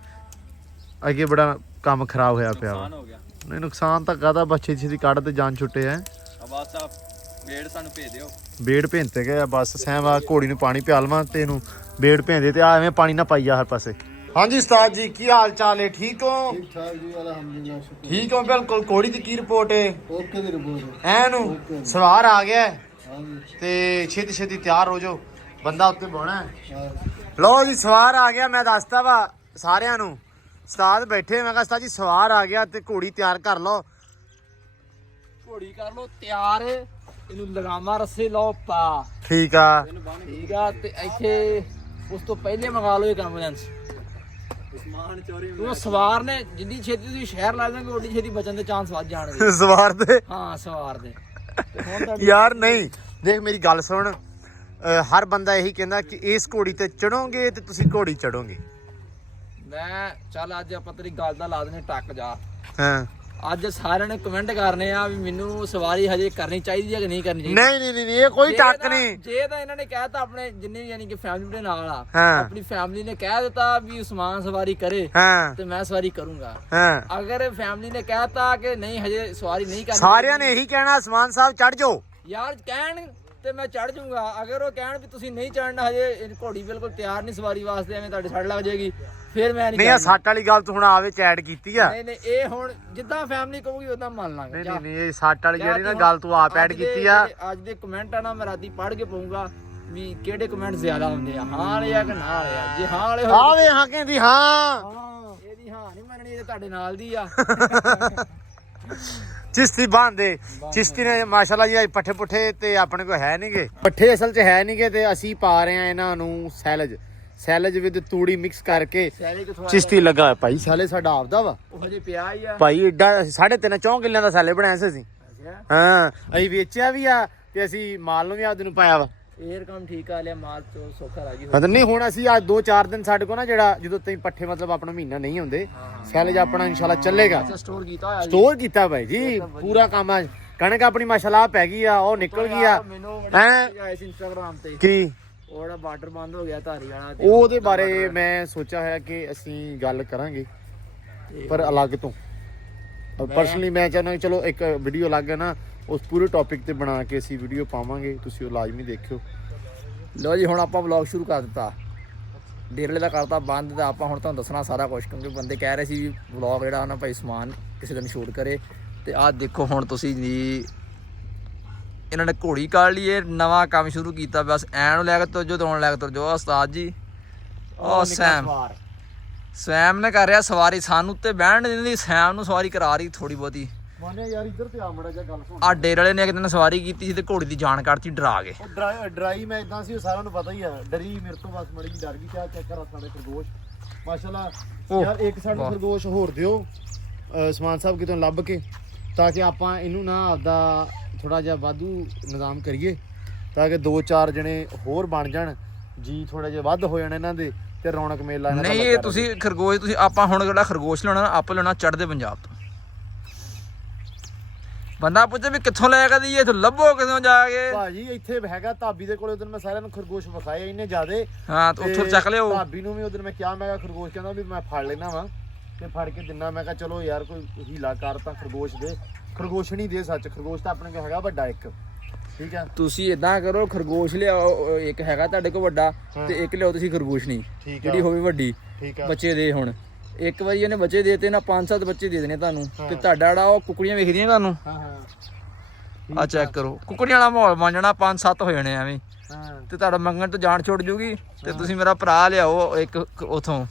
ਅੱਗੇ ਬੜਾ ਕੰਮ ਖਰਾਬ ਹੋਇਆ ਪਿਆ ਵਾ। ਨੁਕਸਾਨ ਹੋ ਗਿਆ। ਨਹੀਂ ਨੁਕਸਾਨ ਤਾਂ ਕਾਹਦਾ, ਬਸ ਛੇਤੀ ਛੇਤੀ ਕੱਢ ਤੇ ਜਾਨ ਛੁੱਟੇ ਹੈ। ਆ ਬਸ ਆ ਵੇੜ ਸਾਨੂੰ ਭੇਜ ਦਿਓ। ਬੇੜ ਭੇਂਤੇ ਗਏ ਆ ਬਸ। ਸਹਿਮ ਆ ਘੋੜੀ ਨੂੰ ਪਾਣੀ ਪਿਆਲਵਾਂ ਤੇ ਇਹਨੂੰ ਬੇੜ ਭੇਂਦੇ ਤੇ ਆ ਐਵੇਂ ਪਾਣੀ ਨਾ ਪਾਈ ਜਾ ਹਰ ਪਾਸੇ। ਹਾਂਜੀ ਉਸਤਾਦ ਜੀ ਕੀ ਹਾਲ ਚਾਲ ਹੈ? ਠੀਕ ਹੋ? ਠੀਕ ਠਾਕ ਜੀ, ਅਲਹਮਦੁਲਿਲਾ, ਸ਼ੁਕਰ। ਠੀਕ ਹੋ ਬਿਲਕੁਲ। ਘੋੜੀ ਦੀ ਕੀ ਰਿਪੋਰਟ ਹੈ? ਓਕੇ ਦੀ ਰਿਪੋਰਟ। ਐਨੂੰ ਸਵਾਰ ਆ ਗਿਆ ਹੈ ਹਾਂਜੀ ਤੇ ਛੇਤੀ ਛੇਤੀ ਤਿਆਰ ਹੋ ਜਾਓ, ਬੰਦਾ ਉੱਤੇ ਬਹਿਣਾ ਹੈ। ਹਾਂ ਲਓ ਜੀ ਸਵਾਰ ਆ ਗਿਆ। ਮੈਂ ਦੱਸਤਾ ਵਾ ਸਾਰਿਆਂ ਨੂੰ, ਉਸਤਾਦ ਬੈਠੇ, ਮੈਂ ਕਿਹਾ ਉਸਤਾਦ ਜੀ ਸਵਾਰ ਆ ਗਿਆ ਤੇ ਘੋੜੀ ਤਿਆਰ ਕਰ ਲਓ। ਘੋੜੀ ਕਰ ਲੋ ਤਿਆਰ, ਇਹਨੂੰ ਲਗਾਮਾ ਰੱਸੇ ਲਾਓ ਪਾ। ਠੀਕ ਆ ਠੀਕ ਆ, ਤੇ ਇੱਥੇ ਉਸ ਤੋਂ ਪਹਿਲੇ ਮੰਗਾ ਲਓ ਇੱਕ ਐਂਬੂਲੈਂਸ। ਸਮਾਨ ਚੋਰੀ ਉਹ ਸਵਾਰ ਨੇ ਜਿੰਨੀ ਛੇਤੀ ਤੁਸੀਂ ਸ਼ਹਿਰ ਲਾ ਦੇਣਗੇ ਓਡੀ ਛੇਤੀ ਬਚਣ ਦੇ ਚਾਂਸ ਵੱਧ ਜਾਣਗੇ। ਸਵਾਰ ਦੇ ਹਾਂ ਸਵਾਰ ਦੇ। ਤੇ ਹੁਣ ਤਾਂ ਯਾਰ ਨਹੀਂ ਦੇਖ ਮੇਰੀ ਗੱਲ ਸੁਣ, ਹਰ ਬੰਦਾ ਇਹੀ ਕਹਿੰਦਾ ਕਿ ਇਸ ਘੋੜੀ ਤੇ ਚੜੋਗੇ ਤੇ ਤੁਸੀਂ ਘੋੜੀ ਚੜੋਗੇ। ਮੈਂ ਚੱਲ ਅੱਜ ਆਪਾਂ ਤੇਰੀ ਗੱਲ ਦਾ ਲਾ ਦਨੇ ਟੱਕ ਜਾ। ਹਾਂ ਅੱਜ ਸਾਰਿਆਂ ਨੇ ਕਮੈਂਟ ਕਰਨੇ ਆ ਵੀ ਮੈਨੂੰ ਸਵਾਰੀ ਹਜੇ ਕਰਨੀ ਚਾਹੀਦੀ ਹੈ ਕਿ ਨਹੀਂ ਕਰਨੀ ਚਾਹੀਦੀ। ਨਹੀਂ ਨਹੀਂ ਨਹੀਂ ਇਹ ਕੋਈ ਜੇ ਟੱਕ ਤਾਂ- ਨਹੀਂ। ਜੇ ਤਾਂ ਇਹਨਾਂ ਨੇ ਕਹਿਤਾ ਆਪਣੇ ਜਿੰਨੇ ਵੀ ਯਾਨੀ ਕਿ ਫੈਮਿਲੀ ਦੇ ਨਾਲ ਆ, ਹਾਂ। ਆਪਣੀ ਫੈਮਿਲੀ ਨੇ ਕਹਿ ਦਿੱਤਾ ਵੀ ਉਸਮਾਨ ਸਵਾਰੀ ਕਰੇ ਹਾਂ ਤੇ ਮੈਂ ਸਵਾਰੀ ਕਰੂੰਗਾ। ਹਾਂ ਅਗਰ ਫੈਮਿਲੀ ਨੇ ਕਹਿਤਾ ਕਿ ਨਹੀਂ ਹਜੇ ਸਵਾਰੀ ਨਹੀਂ ਕਰਨੀ, ਸਾਰਿਆਂ ਨੇ ਇਹੀ ਕਹਿਣਾ ਅਸਮਾਨ ਸਾਹਿਬ ਚੜ ਜਾਓ। ਯਾਰ ਕਹਿਣ ਤੇ ਮੈਂ ਚੜ ਜਾਊਂਗਾ। ਅਗਰ ਉਹ ਕਹਿਣ ਵੀ ਤੁਸੀਂ ਨਹੀਂ ਚੜਨਾ ਹਜੇ, ਇਹ ਘੋੜੀ ਬਿਲਕੁਲ ਤਿਆਰ ਨਹੀਂ ਸਵਾਰੀ ਵਾਸਤੇ, ਐਵੇਂ ਤੁਹਾਡੇ ਛੱਡ ਲੱਗ ਜਾਏਗੀ, ਫਿਰ ਮੈਂ ਨਹੀਂ ਆ ਕਰਨਾ। ਸੱਟ ਵਾਲੀ ਗੱਲ ਤੂੰ ਹੁਣ ਆਵੇ ਚ ਐਡ ਕੀਤੀ ਆ। ਨਹੀਂ ਨਹੀਂ ਇਹ ਹੁਣ ਜਿੱਦਾਂ ਫੈਮਿਲੀ ਕਹੂਗੀ ਉਦਾਂ ਮੰਨ ਲਾਂਗੇ। ਨਹੀਂ ਨਹੀਂ ਨਹੀਂ ਇਹ ਸੱਟ ਵਾਲੀ ਜਿਹੜੀ ਨਾ ਗੱਲ ਤੂੰ ਆਪ ਐਡ ਕੀਤੀ ਆ। ਅੱਜ ਦੇ ਕਮੈਂਟ ਆ ਨਾ ਮੈਂ ਰਾਤੀ ਪੜ੍ਹ ਕੇ ਪਾਉਂਗਾ ਵੀ ਕਿਹੜੇ ਕਮੈਂਟ ਜ਼ਿਆਦਾ ਹੁੰਦੇ ਆ, ਹਾਂ ਵਾਲੇ ਆ ਕਿ ਨਾ ਵਾਲੇ ਆ। ਜੇ ਹਾਂ ਵਾਲੇ ਹੋਏ ਆਵੇ ਹਾਂ ਕਹਿੰਦੀ ਹਾਂ। ਹਾਂ ਇਹਦੀ ਹਾਂ ਨਹੀਂ ਮੰਨਣੀ, ਇਹ ਤੁਹਾਡੇ ਨਾਲ ਦੀ ਆ। ਚਿਸ਼ਤੀ ਬਾਂਦੇ ਚਿਸ਼ਤੀ ਨੇ ਮਾਸ਼ਾਅੱਲਾ ਜੀ ਪੱਠੇ ਪੁੱਠੇ ਤੇ ਆਪਣੇ ਕੋਲ ਹੈ ਨਹੀਂਗੇ। ਪੱਠੇ ਅਸਲ 'ਚ ਹੈ ਨਹੀਂਗੇ ਤੇ ਅਸੀਂ ਪਾ ਰਹੇ ਆ ਇਹਨਾਂ ਨੂੰ ਸੈਲਜ ਵਿਦ ਤੂੜੀ ਮਿਕਸ ਕਰਕੇ। ਸੈਲੇ ਕਿਥੋਂ ਚਿਸ਼ਤੀ ਲੱਗਾ ਹੋਇਆ ਭਾਈ। ਸਾਲੇ ਸਾਡਾ ਆਪਦਾ ਵਾ ਉਹ ਹਜੇ ਪਿਆ ਹੀ ਆ। ਭਾਈ ਏਡਾ 3.5-4 ਕਿੱਲਿਆਂ ਦਾ ਸਾਲੇ ਬਣਾਇਆ ਸੀ ਅਸੀਂ। ਹਾਂ ਅਸੀਂ ਵੇਚਿਆ ਵੀ ਆ ਤੇ ਅਸੀਂ ਮਾਲ ਨੂੰ ਵੀ ਆਪਦੇ ਨੂੰ ਪਾਇਆ ਵਾ। ਏਅਰ ਕੰਮ ਠੀਕ ਆ ਲਿਆ, ਮਾਲ ਤੋਂ ਸੌਖਾ ਲੱਗ ਗਈ। ਮਤਲਬ ਨਹੀਂ ਹੁਣ ਅਸੀਂ ਅੱਜ 2-4 ਦਿਨ ਸਾਡੇ ਕੋਲ ਨਾ ਜਿਹੜਾ ਜਦੋਂ ਤਈ ਪੱਠੇ ਮਤਲਬ ਆਪਣਾ ਮਹੀਨਾ ਨਹੀਂ ਹੁੰਦੇ, ਸੈਲਜ ਆਪਣਾ ਇਨਸ਼ਾਅੱਲਾ ਚੱਲੇਗਾ। ਸਟੋਰ ਕੀਤਾ ਹੋਇਆ ਜੀ। ਸਟੋਰ ਕੀਤਾ ਭਾਈ ਜੀ ਪੂਰਾ ਕੰਮ ਆ। ਕਣਕ ਆਪਣੀ ਮਾਸ਼ਾਅੱਲਾ ਪੈ ਗਈ ਆ, ਉਹ ਨਿਕਲ ਗਈ ਆ। ਮੈਨੂੰ ਹੈਂ? ਆਇਆ ਸੀ ਇੰਸਟਾਗ੍ਰਾਮ ਤੇ, ਕੀ ਉਹ ਜਿਹੜਾ ਬਾਰਡਰ ਬੰਦ ਹੋ ਗਿਆ ਧਾਰੀ ਵਾਲਾ ਤੇ ਉਹਦੇ ਬਾਰੇ ਮੈਂ ਸੋਚਿਆ ਹੋਇਆ ਕਿ ਅਸੀਂ ਗੱਲ ਕਰਾਂਗੇ ਪਰ ਅਲੱਗ ਤੋਂ। ਪਰਸਨਲੀ ਮੈਂ ਚਾਹੁੰਦਾ ਕਿ ਚਲੋ ਇੱਕ ਵੀਡੀਓ ਅਲੱਗ ਹੈ ਨਾ, ਉਸ ਪੂਰੇ ਟੌਪਿਕ ਤੇ ਬਣਾ ਕੇ ਅਸੀਂ ਵੀਡੀਓ ਪਾਵਾਂਗੇ, ਤੁਸੀਂ ਉਹ ਲਾਜ਼ਮੀ ਦੇਖਿਓ। ਲੋ ਜੀ ਹੁਣ ਆਪਾਂ ਵਲੌਗ ਸ਼ੁਰੂ ਕਰ ਦਿੱਤਾ। ਡੇਰਲੇ ਦਾ ਕਰਤਾ ਬੰਦ ਤੇ ਆਪਾਂ ਹੁਣ ਤੁਹਾਨੂੰ ਦੱਸਣਾ ਸਾਰਾ ਕੁਝ, ਕਿਉਂਕਿ ਬੰਦੇ ਕਹਿ ਰਹੇ ਸੀ ਵੀ ਵਲੌਗ ਜਿਹੜਾ ਨਾ ਭਾਈ ਸਮਾਨ ਕਿਸੇ ਦਿਨ ਸ਼ੂਟ ਕਰੇ। ਤੇ ਆਹ ਦੇਖੋ ਹੁਣ ਤੁਸੀਂ ਜੀ ਇਹਨਾਂ ਨੇ ਘੋੜੀ ਕਾੜ ਲਈ, ਇਹ ਨਵਾਂ ਕੰਮ ਸ਼ੁਰੂ ਕੀਤਾ। ਬਸ ਐਨ ਨੂੰ ਲੈ ਕੇ ਤੁਰ ਜੋ ਤੋਣ ਲੈ ਕੇ ਤੁਰ ਜੋ। ਉਸਤਾਦ ਜੀ ਉਹ ਸੈਮ ਨੇ ਕਰ ਰਿਹਾ ਸਵਾਰੀ, ਸਾਨੂੰ ਤੇ ਬਹਿਣ ਨਹੀਂ ਦਿੰਦੀ, ਸੈਮ ਨੂੰ ਸਵਾਰੀ ਕਰਾ ਰਹੀ ਥੋੜੀ ਬਹੁਤੀ। ਮਾਨੇ ਯਾਰ ਇੱਧਰ ਤੇ ਆ ਮੜਾ ਜਿਹਾ ਗੱਲ ਸੁਣ। ਆ ਡੇਰੇ ਵਾਲੇ ਨੇ ਇੱਕ ਦਿਨ ਸਵਾਰੀ ਕੀਤੀ ਸੀ ਤੇ ਘੋੜੀ ਦੀ ਜਾਨ ਕੱਢਤੀ ਡਰਾ ਕੇ। ਉਹ ਡਰਾਈ ਮੈਂ ਇਦਾਂ ਸੀ, ਸਾਰਿਆਂ ਨੂੰ ਪਤਾ ਹੀ ਆ। ਡਰੀ ਮੇਰੇ ਤੋਂ ਬਸ ਮੜੀ ਜੀ ਡਰ ਗਈ। ਕਿਆ ਚੈੱਕ ਕਰਾ ਸਾਡੇ ਖਰਗੋਸ਼ ਮਾਸ਼ਾਅੱਲਾ। ਯਾਰ ਇੱਕ ਸਾਡੇ ਖਰਗੋਸ਼ ਹੋਰ ਦਿਓ ਸਮਾਨ ਸਾਹਿਬ ਕਿਤੋਂ ਲੱਭ ਕੇ, ਤਾਂ ਕਿ ਆਪਾਂ ਇਹਨੂੰ ਨਾ ਆਪਦਾ ਥੋੜਾ ਜਿਹਾ ਵਾਧੂ ਨਿਜ਼ਾਮ ਕਰੀਏ, ਤਾਂ ਕਿ 2-4 ਜਣੇ ਹੋਰ ਬਣ ਜਾਣ ਜੀ, ਥੋੜਾ ਜਿਹਾ ਵੱਧ ਹੋ ਜਾਣ ਇਹਨਾਂ ਦੇ ਤੇ ਰੌਣਕ ਮੇਲਾ ਇਹਨਾਂ ਦਾ ਨਹੀਂ ਇਹ ਤੁਸੀਂ ਖਰਗੋਸ਼ ਤੁਸੀਂ ਆਪਾਂ ਹੁਣ ਜਿਹੜਾ ਖਰਗੋਸ਼ ਲੈਣਾ ਆਪਾਂ ਲੈਣਾ ਚੜ੍ਹਦੇ ਪੰਜਾਬ ਤੋਂ। ਬੰਦਾ ਪੁੱਛੇ ਵੀ ਕਿੱਥੋਂ ਲੈ ਕੇ ਦਈਏ, ਇੱਥੋਂ ਲੱਭੋ ਕਿਦੋਂ ਜਾ ਕੇ। ਭਾਜੀ ਇੱਥੇ ਹੈਗਾ ਧਾਬੀ ਦੇ ਕੋਲੇ, ਉਦੋਂ ਮੈਂ ਸਾਰਿਆਂ ਨੂੰ ਖਰਗੋਸ਼ ਵਿਖਾਏ ਇੰਨੇ ਜ਼ਿਆਦੇ। ਹਾਂ ਤੇ ਉੱਥੋਂ ਚੱਕ ਲਿਓ। ਭਾਬੀ ਨੂੰ ਵੀ ਉਦੋਂ ਮੈਂ ਕਿਹਾ, ਮੈਂ ਕਿਹਾ ਖਰਗੋਸ਼, ਕਹਿੰਦਾ ਵੀ ਮੈਂ ਫੜ ਲੈਣਾ ਵਾ ਤੇ ਫੜ ਕੇ ਦਿੰਨਾ। ਮੈਂ ਕਿਹਾ ਚਲੋ ਯਾਰ ਕੋਈ ਹੀਲਾ ਕਰ ਤਾਂ ਖਰਗੋਸ਼ ਦੇ, ਖਰਗੋਸ਼ ਨਹੀਂ ਦੇ ਸੱਚ, ਖਰਗੋਸ਼ ਤਾਂ ਆਪਣੇ ਕੋਲ ਹੈਗਾ ਵੱਡਾ ਇੱਕ, ਠੀਕ ਆ। ਤੁਸੀਂ ਇਦਾਂ ਕਰੋ, ਖਰਗੋਸ਼ ਲਿਆਓ, ਇੱਕ ਹੈਗਾ ਤੁਹਾਡੇ ਕੋਲ ਵੱਡਾ ਤੇ ਇੱਕ ਲਿਆਓ ਤੁਸੀਂ ਖਰਗੋਸ਼ ਨਹੀਂ, ਠੀਕ ਆ, ਜਿਹੜੀ ਹੋਵੇ ਵੱਡੀ, ਠੀਕ ਆ। ਬੱਚੇ ਦੇ। ਹੁਣ ਇੱਕ ਵਾਰੀ ਇਹਨੇ ਬੱਚੇ ਦੇਤੇ ਨਾ, 5-7 ਬੱਚੇ ਦੇ ਦੇਣੇ ਤੁਹਾਨੂੰ, ਤੇ ਤੁਹਾਡਾ ਜਿਹੜਾ ਉਹ ਕੁਕੜੀਆਂ ਵੇਖਦੀਆਂ ਤੁਹਾਨੂੰ। ਹਾਂ ਹਾਂ ਆ ਚੈੱਕ ਕਰੋ, ਕੁਕੜੀਆਂ ਵਾਲਾ ਮਾਹੌਲ ਬਣ ਜਾਣਾ, 5-7 ਹੋ ਜਾਣੇ ਐਵੇਂ, ਹਾਂ। ਤੇ ਤੁਹਾਡਾ ਮੰਗਣ ਤੋਂ ਜਾਨ ਛੁੱਟ ਜੂਗੀ। ਤੇ ਤੁਸੀਂ ਮੇਰਾ ਭਰਾ ਲਿਆਓ ਇੱਕ ਉਥੋਂ।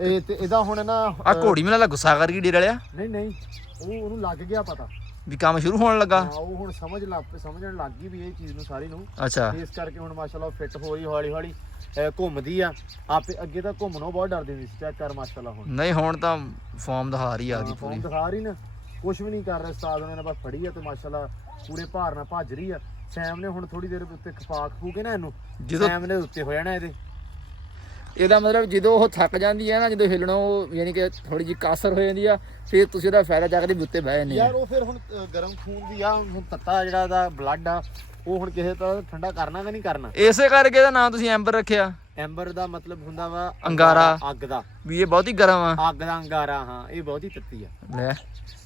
ਇਹ ਤੇ ਇਹਦਾ ਹੁਣ ਨਾ ਆ ਘੋੜੀ ਮੈਨੂੰ ਲੱਗਾ ਗੁੱਸਾ ਕਰ ਗਈ ਡੇਰੇ ਵਾਲਿਆ, ਨਹੀਂ ਨਹੀਂ, ਉਹਨੂੰ ਲੱਗ ਗਿਆ ਪਤਾ ਵੀ ਕੰਮ ਸ਼ੁਰੂ ਹੋਣ ਲੱਗਾ। ਹਾਂ, ਉਹ ਹੁਣ ਸਮਝਣ ਲੱਗ ਗਈ ਵੀ ਇਹ ਚੀਜ਼ ਨੂੰ ਸਾਰੀ ਨੂੰ। ਅੱਛਾ, ਇਸ ਕਰਕੇ ਹੁਣ ਮਾਸ਼ਾਅੱਲਾ ਫਿੱਟ ਹੋ ਰਹੀ, ਹੌਲੀ ਹੌਲੀ ਘੁੰਮਦੀ ਆ ਆਪੇ। ਅੱਗੇ ਤਾਂ ਘੁੰਮਣੋਂ ਬਹੁਤ ਡਰਦੀ ਹੁੰਦੀ ਸੀ, ਚੈੱਕ ਕਰ ਮਾਸ਼ਾਅੱਲਾ ਹੁਣ ਨਹੀਂ ਹੁਣ ਤਾਂ ਫਾਰਮ ਦਿਖਾ ਰਹੀ ਆ ਦੀ ਫੋਨ ਪੂਰੀ। ਦਿਖਾ ਰਹੀ ਨਾ, ਕੁਝ ਵੀ ਨਹੀਂ ਕਰ ਰਿਹਾ ਉਸਤਾਦ ਨੇ, ਬਸ ਫੜੀ ਆ ਤੇ ਮਾਸ਼ਾਅੱਲਾ ਪੂਰੇ ਭਾਰ ਨਾਲ ਭੱਜ ਰਹੀ ਆ। ਸੈਮ ਨੇ ਹੁਣ ਥੋੜੀ ਦੇਰ ਉੱਤੇ ਖਪਾ ਖੂ ਕੇ ਨਾ ਇਹਨੂੰ, ਜਦੋਂ ਸੈਮ ਨੇ ਉੱਤੇ ਹੋ ਜਾਣਾ ਇਹਦੇ। ਇਹਦਾ ਮਤਲਬ ਜਦੋਂ ਉਹ ਥੱਕ ਜਾਂਦੀ ਹੈ ਨਾ, ਜਦੋਂ ਹਿੱਲਣਾ ਉਹ ਯਾਨੀ ਕਿ ਥੋੜੀ ਜਿਹੀ ਕਾਸਰ ਹੋ ਜਾਂਦੀ ਆ, ਫਿਰ ਤੁਸੀਂ ਉਹਦਾ ਫਾਇਦਾ ਚੱਕਦੇ ਵੀ ਉੱਤੇ ਬਹਿ ਜਾਂਦੇ ਆ। ਯਾਰ ਉਹ ਫਿਰ ਹੁਣ ਗਰਮ ਖੂਨ ਦੀ ਆ, ਹੁਣ ਤੱਤਾ ਜਿਹੜਾ ਦਾ ਬਲੱਡ ਆ ਉਹ ਹੁਣ ਕਿਸੇ ਤਰ੍ਹਾਂ ਠੰਡਾ ਕਰਨਾ ਕਿ ਨਹੀਂ ਕਰਨਾ। ਇਸੇ ਕਰਕੇ ਇਹਦਾ ਨਾਮ ਤੁਸੀਂ ਐਂਬਰ ਰੱਖਿਆ। ਐਂਬਰ ਦਾ ਮਤਲਬ ਹੁੰਦਾ ਵਾ ਅੰਗਾਰਾ, ਅੱਗ ਦਾ, ਵੀ ਇਹ ਬਹੁਤੀ ਗਰਮ ਆ। ਅੱਗ ਦਾ ਅੰਗਾਰਾ। ਹਾਂ, ਇਹ ਬਹੁਤ ਹੀ ਤੱਤੀ ਆ। ਲੈ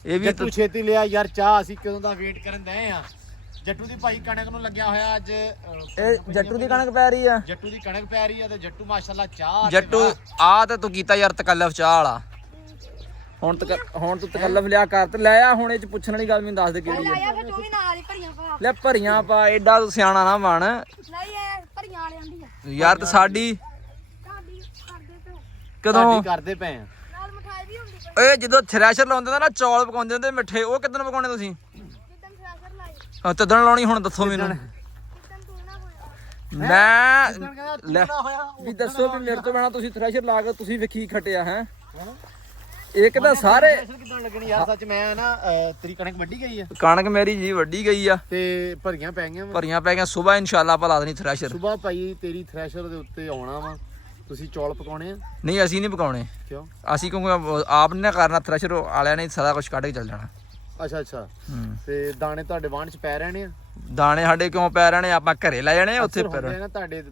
ਇਹ ਵੀ ਜੱਟੂ ਛੇਤੀ ਲਿਆ ਯਾਰ ਚਾਹ, ਅਸੀਂ ਕਦੋਂ ਦਾ ਵੇਟ ਕਰਨ ਦਏ ਆ। ਜੱਟੂ ਦੀ ਭਾਈ ਕਣਕ ਨੂੰ ਲੱਗਿਆ ਹੋਇਆ ਅੱਜ। ਇਹ ਜੱਟੂ ਦੀ ਕਣਕ ਪੈ ਰਹੀ ਆ, ਜੱਟੂ ਦੀ ਕਣਕ ਪੈ ਰਹੀ ਆ ਤੇ ਜੱਟੂ ਮਾਸ਼ਾਅੱਲਾ ਚਾਹ। ਜੱਟੂ ਆ ਤੇ ਤੂੰ ਕੀਤਾ ਯਾਰ ਤਕੱਲਫ ਚਾਹ ਵਾਲਾ। ਹੁਣ ਤੂੰ ਤਕੱਲਫ ਲਿਆ ਕਰ ਤੇ ਲੈ ਆ। ਹੁਣ ਇਹ ਚ ਪੁੱਛਣ ਵਾਲੀ ਗੱਲ ਮੈਨੂੰ ਦੱਸ ਦੇ ਕਿਹੜੀ ਆ। ਆਇਆ ਫਿਰ ਤੂੰ ਵੀ ਨਾਲ ਹੀ ਭਰੀਆਂ ਪਾ। ਲੈ ਭਰੀਆਂ ਪਾ, ਐਡਾ ਤੂੰ ਸਿਆਣਾ ਨਾ ਬਣ ਨਹੀਂ ਇਹ ਭਰੀਆਂ ਵਾਲੇ ਆਂਦੀ ਆ, ਯਾਰ। ਤੇ ਸਾਡੀ ਤੁਹਾਡੀ ਕਰਦੇ ਤੇ ਕਦੋਂ ਸਾਡੀ ਕਰਦੇ ਪਏ ਆ। ਨਾਲ ਮਠਾਈ ਵੀ ਹੁੰਦੀ ਪਈ। ਇਹ ਜਦੋਂ ਥ੍ਰੈਸ਼ਰ ਲਾਉਂਦੇ ਨਾ ਚੌਲ ਪਕਾਉਂਦੇ ਹੁੰਦੇ ਮਿੱਠੇ, ਉਹ ਕਿੱਦਣ ਪਕਾਉਣੇ ਤੁਸੀਂ? ਜਿੱਦਣ ਫਰੈਸ਼ਰ ਲਾਈ, ਤਦਣ ਲਾਉਣੀ। ਹੁਣ ਦੱਸੋ ਮੈਨੂੰ, ਜਿੱਦਣ ਤੂੰ ਨਾ ਹੋਇਆ। ਮੈਂ ਲੈ ਵੀ ਦੱਸੋ ਵੀ ਮੇਰੇ ਤੋਂ ਬਿਨਾ ਤੁਸੀਂ ਥ੍ਰੈਸ਼ਰ ਲਾ ਕੇ ਤੁਸੀਂ ਵੇਖੀ ਖਟਿਆ ਹੈ। ਇੱਕ ਤਾਂ ਸਾਰੇ ਕਿਦਾਂ ਲੱਗਣੀ ਯਾਰ, ਸੱਚ ਮੈਂ ਨਾ ਤੇਰੀ ਕਣਕ ਵੱਢੀ ਗਈ ਆ ਕਣਕ ਮੇਰੀ ਜੀ ਵੱਡੀ ਗਈ ਆ ਤੇ ਭਰੀਆਂ ਪੈ ਗਈਆਂ। ਭਰੀਆਂ ਪੈ ਗਈਆਂ। ਸਵੇਰ ਇਨਸ਼ਾਅੱਲਾ ਆਪਾਂ ਲਾ ਦੇਣੀ ਥ੍ਰੈਸ਼ਰ। ਸੁਬਾ ਭਾਈ ਤੇਰੀ ਥ੍ਰੈਸ਼ਰ ਦੇ ਉੱਤੇ ਆਉਣਾ ਵਾ, ਤੁਸੀਂ ਚੌਲ ਪਕਾਉਣੇ ਆ। ਨਹੀਂ ਅਸੀਂ ਨਹੀਂ ਪਕਾਉਣੇ, ਕਿਉਂ? ਅਸੀਂ ਕਿਉਂਕਿ ਆਪ ਨਹੀਂ ਨਾ ਕਰਨਾ, ਥ੍ਰੈਸ਼ਰ ਵਾਲਿਆਂ ਨੇ ਸਾਰਾ ਕੁਝ ਕੱਢ ਕੇ ਚੱਲ ਜਾਣਾ। ਅੱਛਾ ਅੱਛਾ। ਤੇ ਦਾਣੇ ਤੁਹਾਡੇ ਵਾਹਣ ਚ ਪੈ ਰਹਿਣੇ ਆ? ਦਾਣੇ ਸਾਡੇ ਕਿਉਂ ਪੈ ਰਹਿਣੇ, ਆਪਾਂ ਘਰੇ ਲੈ ਜਾਣੇ ਉੱਥੇ ਅਕਸਰ ਫਿਰ। ਹੁੰਦੇ ਆ ਨਾ ਤੁਹਾਡੇ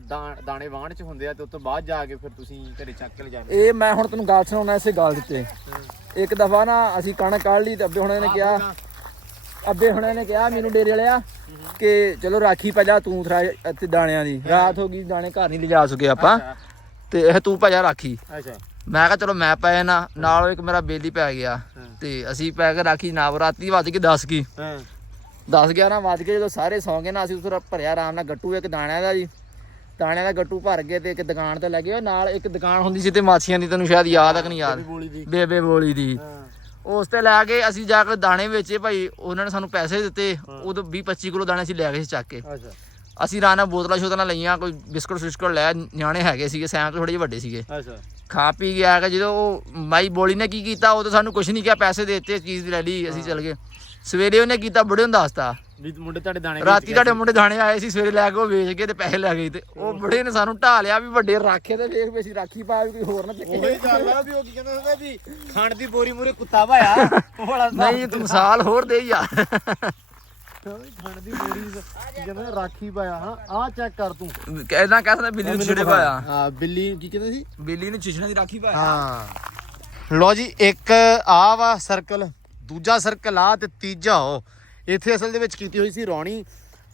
ਦਾਣੇ ਵਾਹਣ ਚ ਹੁੰਦੇ ਆ ਤੇ ਉਸ ਤੋਂ ਬਾਅਦ ਜਾ ਕੇ ਫਿਰ ਤੁਸੀਂ ਘਰੇ ਚੱਕ ਕੇ ਲਿਜਾਂਦੇ। ਇਹ ਮੈਂ ਹੁਣ ਤੈਨੂੰ ਗੱਲ ਸੁਣਾਉਣਾ ਇਸੇ ਗੱਲ ਦਿੱਤੇ। ਇੱਕ ਦਫਾ ਨਾ ਅਸੀਂ ਕਣਕ ਕੱਢ ਲਈ ਤੇ ਅੱਬੇ ਹੁਣਾਂ ਨੇ ਕਿਹਾ, ਮੈਨੂੰ ਡੇਰੇ ਵਾਲਿਆ ਕਿ ਚਲੋ ਰਾਖੀ ਪਾ ਜਾ ਤੂੰ ਇੱਥੇ ਦਾਣਿਆਂ ਦੀ। ਰਾਤ ਹੋ ਗਈ, ਦਾਣੇ ਘਰ ਨਹੀਂ ਲਿਜਾ ਸਕੇ ਆਪਾਂ, ਤੇ ਇਹ ਤੂੰ ਭਜਾ ਰਾਖੀ। ਅੱਛਾ। ਮੈਂ ਕਿਹਾ ਚਲੋ ਮੈਂ ਪੈ ਨਾ ਨਾਲ, ਇੱਕ ਮੇਰਾ ਬੇਲੀ ਪੈ ਗਿਆ ਤੇ ਅਸੀਂ ਪੈ ਕੇ ਰਾਖੀ ਨਾ। ਰਾਤੀ ਵੱਜ ਕੇ 10 ਕੀ 10-11 ਵੱਜ ਕੇ ਜਦੋਂ ਸਾਰੇ ਸੌਂ ਗਏ ਨਾ, ਅਸੀਂ ਉਸ ਭਰਿਆ ਆਰਾਮ ਨਾਲ ਗੱਟੂ, ਇੱਕ ਦਾਣਿਆਂ ਦਾ ਜੀ, ਦਾਣਿਆਂ ਦਾ ਗੱਟੂ ਭਰ ਕੇ ਤੇ ਇੱਕ ਦੁਕਾਨ ਤੇ ਲੈ ਗਏ। ਨਾਲ ਇੱਕ ਦੁਕਾਨ ਹੁੰਦੀ ਸੀ ਤੇ ਮਾਛੀਆਂ ਦੀ, ਤੈਨੂੰ ਸ਼ਾਇਦ ਯਾਦ ਆ ਕਿ ਨਹੀਂ ਯਾਦ, ਬੇਬੇ ਬੋਲੀ ਦੀ। ਉਸ ਤੇ ਲੈ ਕੇ ਅਸੀਂ ਜਾ ਕੇ ਦਾਣੇ ਵੇਚੇ ਭਾਈ। ਉਹਨਾਂ ਨੇ ਸਾਨੂੰ ਪੈਸੇ ਦਿੱਤੇ, ਉਦੋਂ 20-25 ਕਿਲੋ ਦਾਣੇ ਅਸੀਂ ਲੈ ਗਏ ਸੀ ਚੱਕ ਕੇ। ਅਸੀਂ ਰਾਣਾ ਬੋਤਲਾਂ ਸ਼ੋਤਲਾਂ ਲਈਆਂ, ਕੋਈ ਬਿਸਕੁਟ ਸ਼ਿਸਕੁਟ ਲੈ, ਨਿਆਣੇ ਹੈਗੇ ਸੀਗੇ, ਸੈਮ ਤੋਂ ਥੋੜੇ ਜਿਹੇ ਵੱਡੇ ਸੀਗੇ। ਖਾ ਪੀ ਕੇ ਆ ਕੇ ਜਦੋਂ ਉਹ ਮਾਈ ਬੋਲੀ ਨੇ ਕੀ ਕੀਤਾ, ਉਦੋਂ ਸਾਨੂੰ ਕੁਝ ਨਹੀਂ ਕਿਹਾ, ਪੈਸੇ ਦੇ ਦਿੱਤੇ, ਚੀਜ਼ ਲੈ ਲਈ, ਅਸੀਂ ਚੱਲ ਗਏ। ਸਵੇਰੇ ਉਹਨੇ ਕੀਤਾ, ਬੁੜੇ ਨੂੰ ਦੱਸਤਾ ਵੀ ਮੁੰਡੇ ਤੁਹਾਡੇ ਦਾਣੇ ਰਾਤੀ ਤੁਹਾਡੇ ਮੁੰਡੇ ਦਾਣੇ ਆਏ ਸੀ, ਸਵੇਰੇ ਲੈ ਕੇ ਉਹ ਵੇਚ ਕੇ ਤੇ ਪੈਸੇ ਲੈ ਗਏ। ਤੇ ਉਹ ਬੁੜੇ ਨੇ ਸਾਨੂੰ ਢਾ ਲਿਆ ਵੀ ਵੱਡੇ ਰਾਖੇ ਤੇ ਵੇਖ ਵੀ ਅਸੀਂ ਰਾਖੀ ਪਾ ਵੀ ਕੋਈ ਹੋਰ ਨਾ ਚੱਕੇ। ਉਹੀ ਗੱਲ ਆ ਵੀ ਉਹ ਕੀ ਕਹਿੰਦਾ ਹੁੰਦਾ ਵੀ ਖੰਡ ਦੀ ਬੋਰੀ ਮੂਰੇ ਕੁੱਤਾ ਭਾਇਆ। ਨਹੀਂ ਤੂੰ ਮਿਸਾਲ ਹੋਰ ਦੇ ਯਾਰ। ਖੰਡ ਦੀ ਬੋਰੀ ਕੀ ਕਹਿੰਦਾ ਰਾਖੀ ਪਾਇਆ। ਹਾਂ ਆਹ ਚੈੱਕ ਕਰ ਤੂੰ, ਕਹਿੰਦਾ ਕਹਿੰਦਾ ਬਿੱਲੀ ਨੂੰ ਛਿੜੇ ਪਾਇਆ। ਹਾਂ ਬਿੱਲੀ ਕੀ ਕਹਿੰਦੇ ਸੀ, ਬਿੱਲੀ ਨੂੰ ਚਿਸ਼ਣਾ ਦੀ ਰਾਖੀ ਪਾਇਆ। ਹਾਂ ਲੋ ਜੀ, ਇੱਕ ਆ ਵਾ ਸਰਕਲ, ਦੂਜਾ ਸਰਕਲ ਆ ਤੇ ਤੀਜਾ ਉਹ। ਇੱਥੇ ਅਸਲ ਦੇ ਵਿੱਚ ਕੀਤੀ ਹੋਈ ਸੀ ਰੌਣੀ,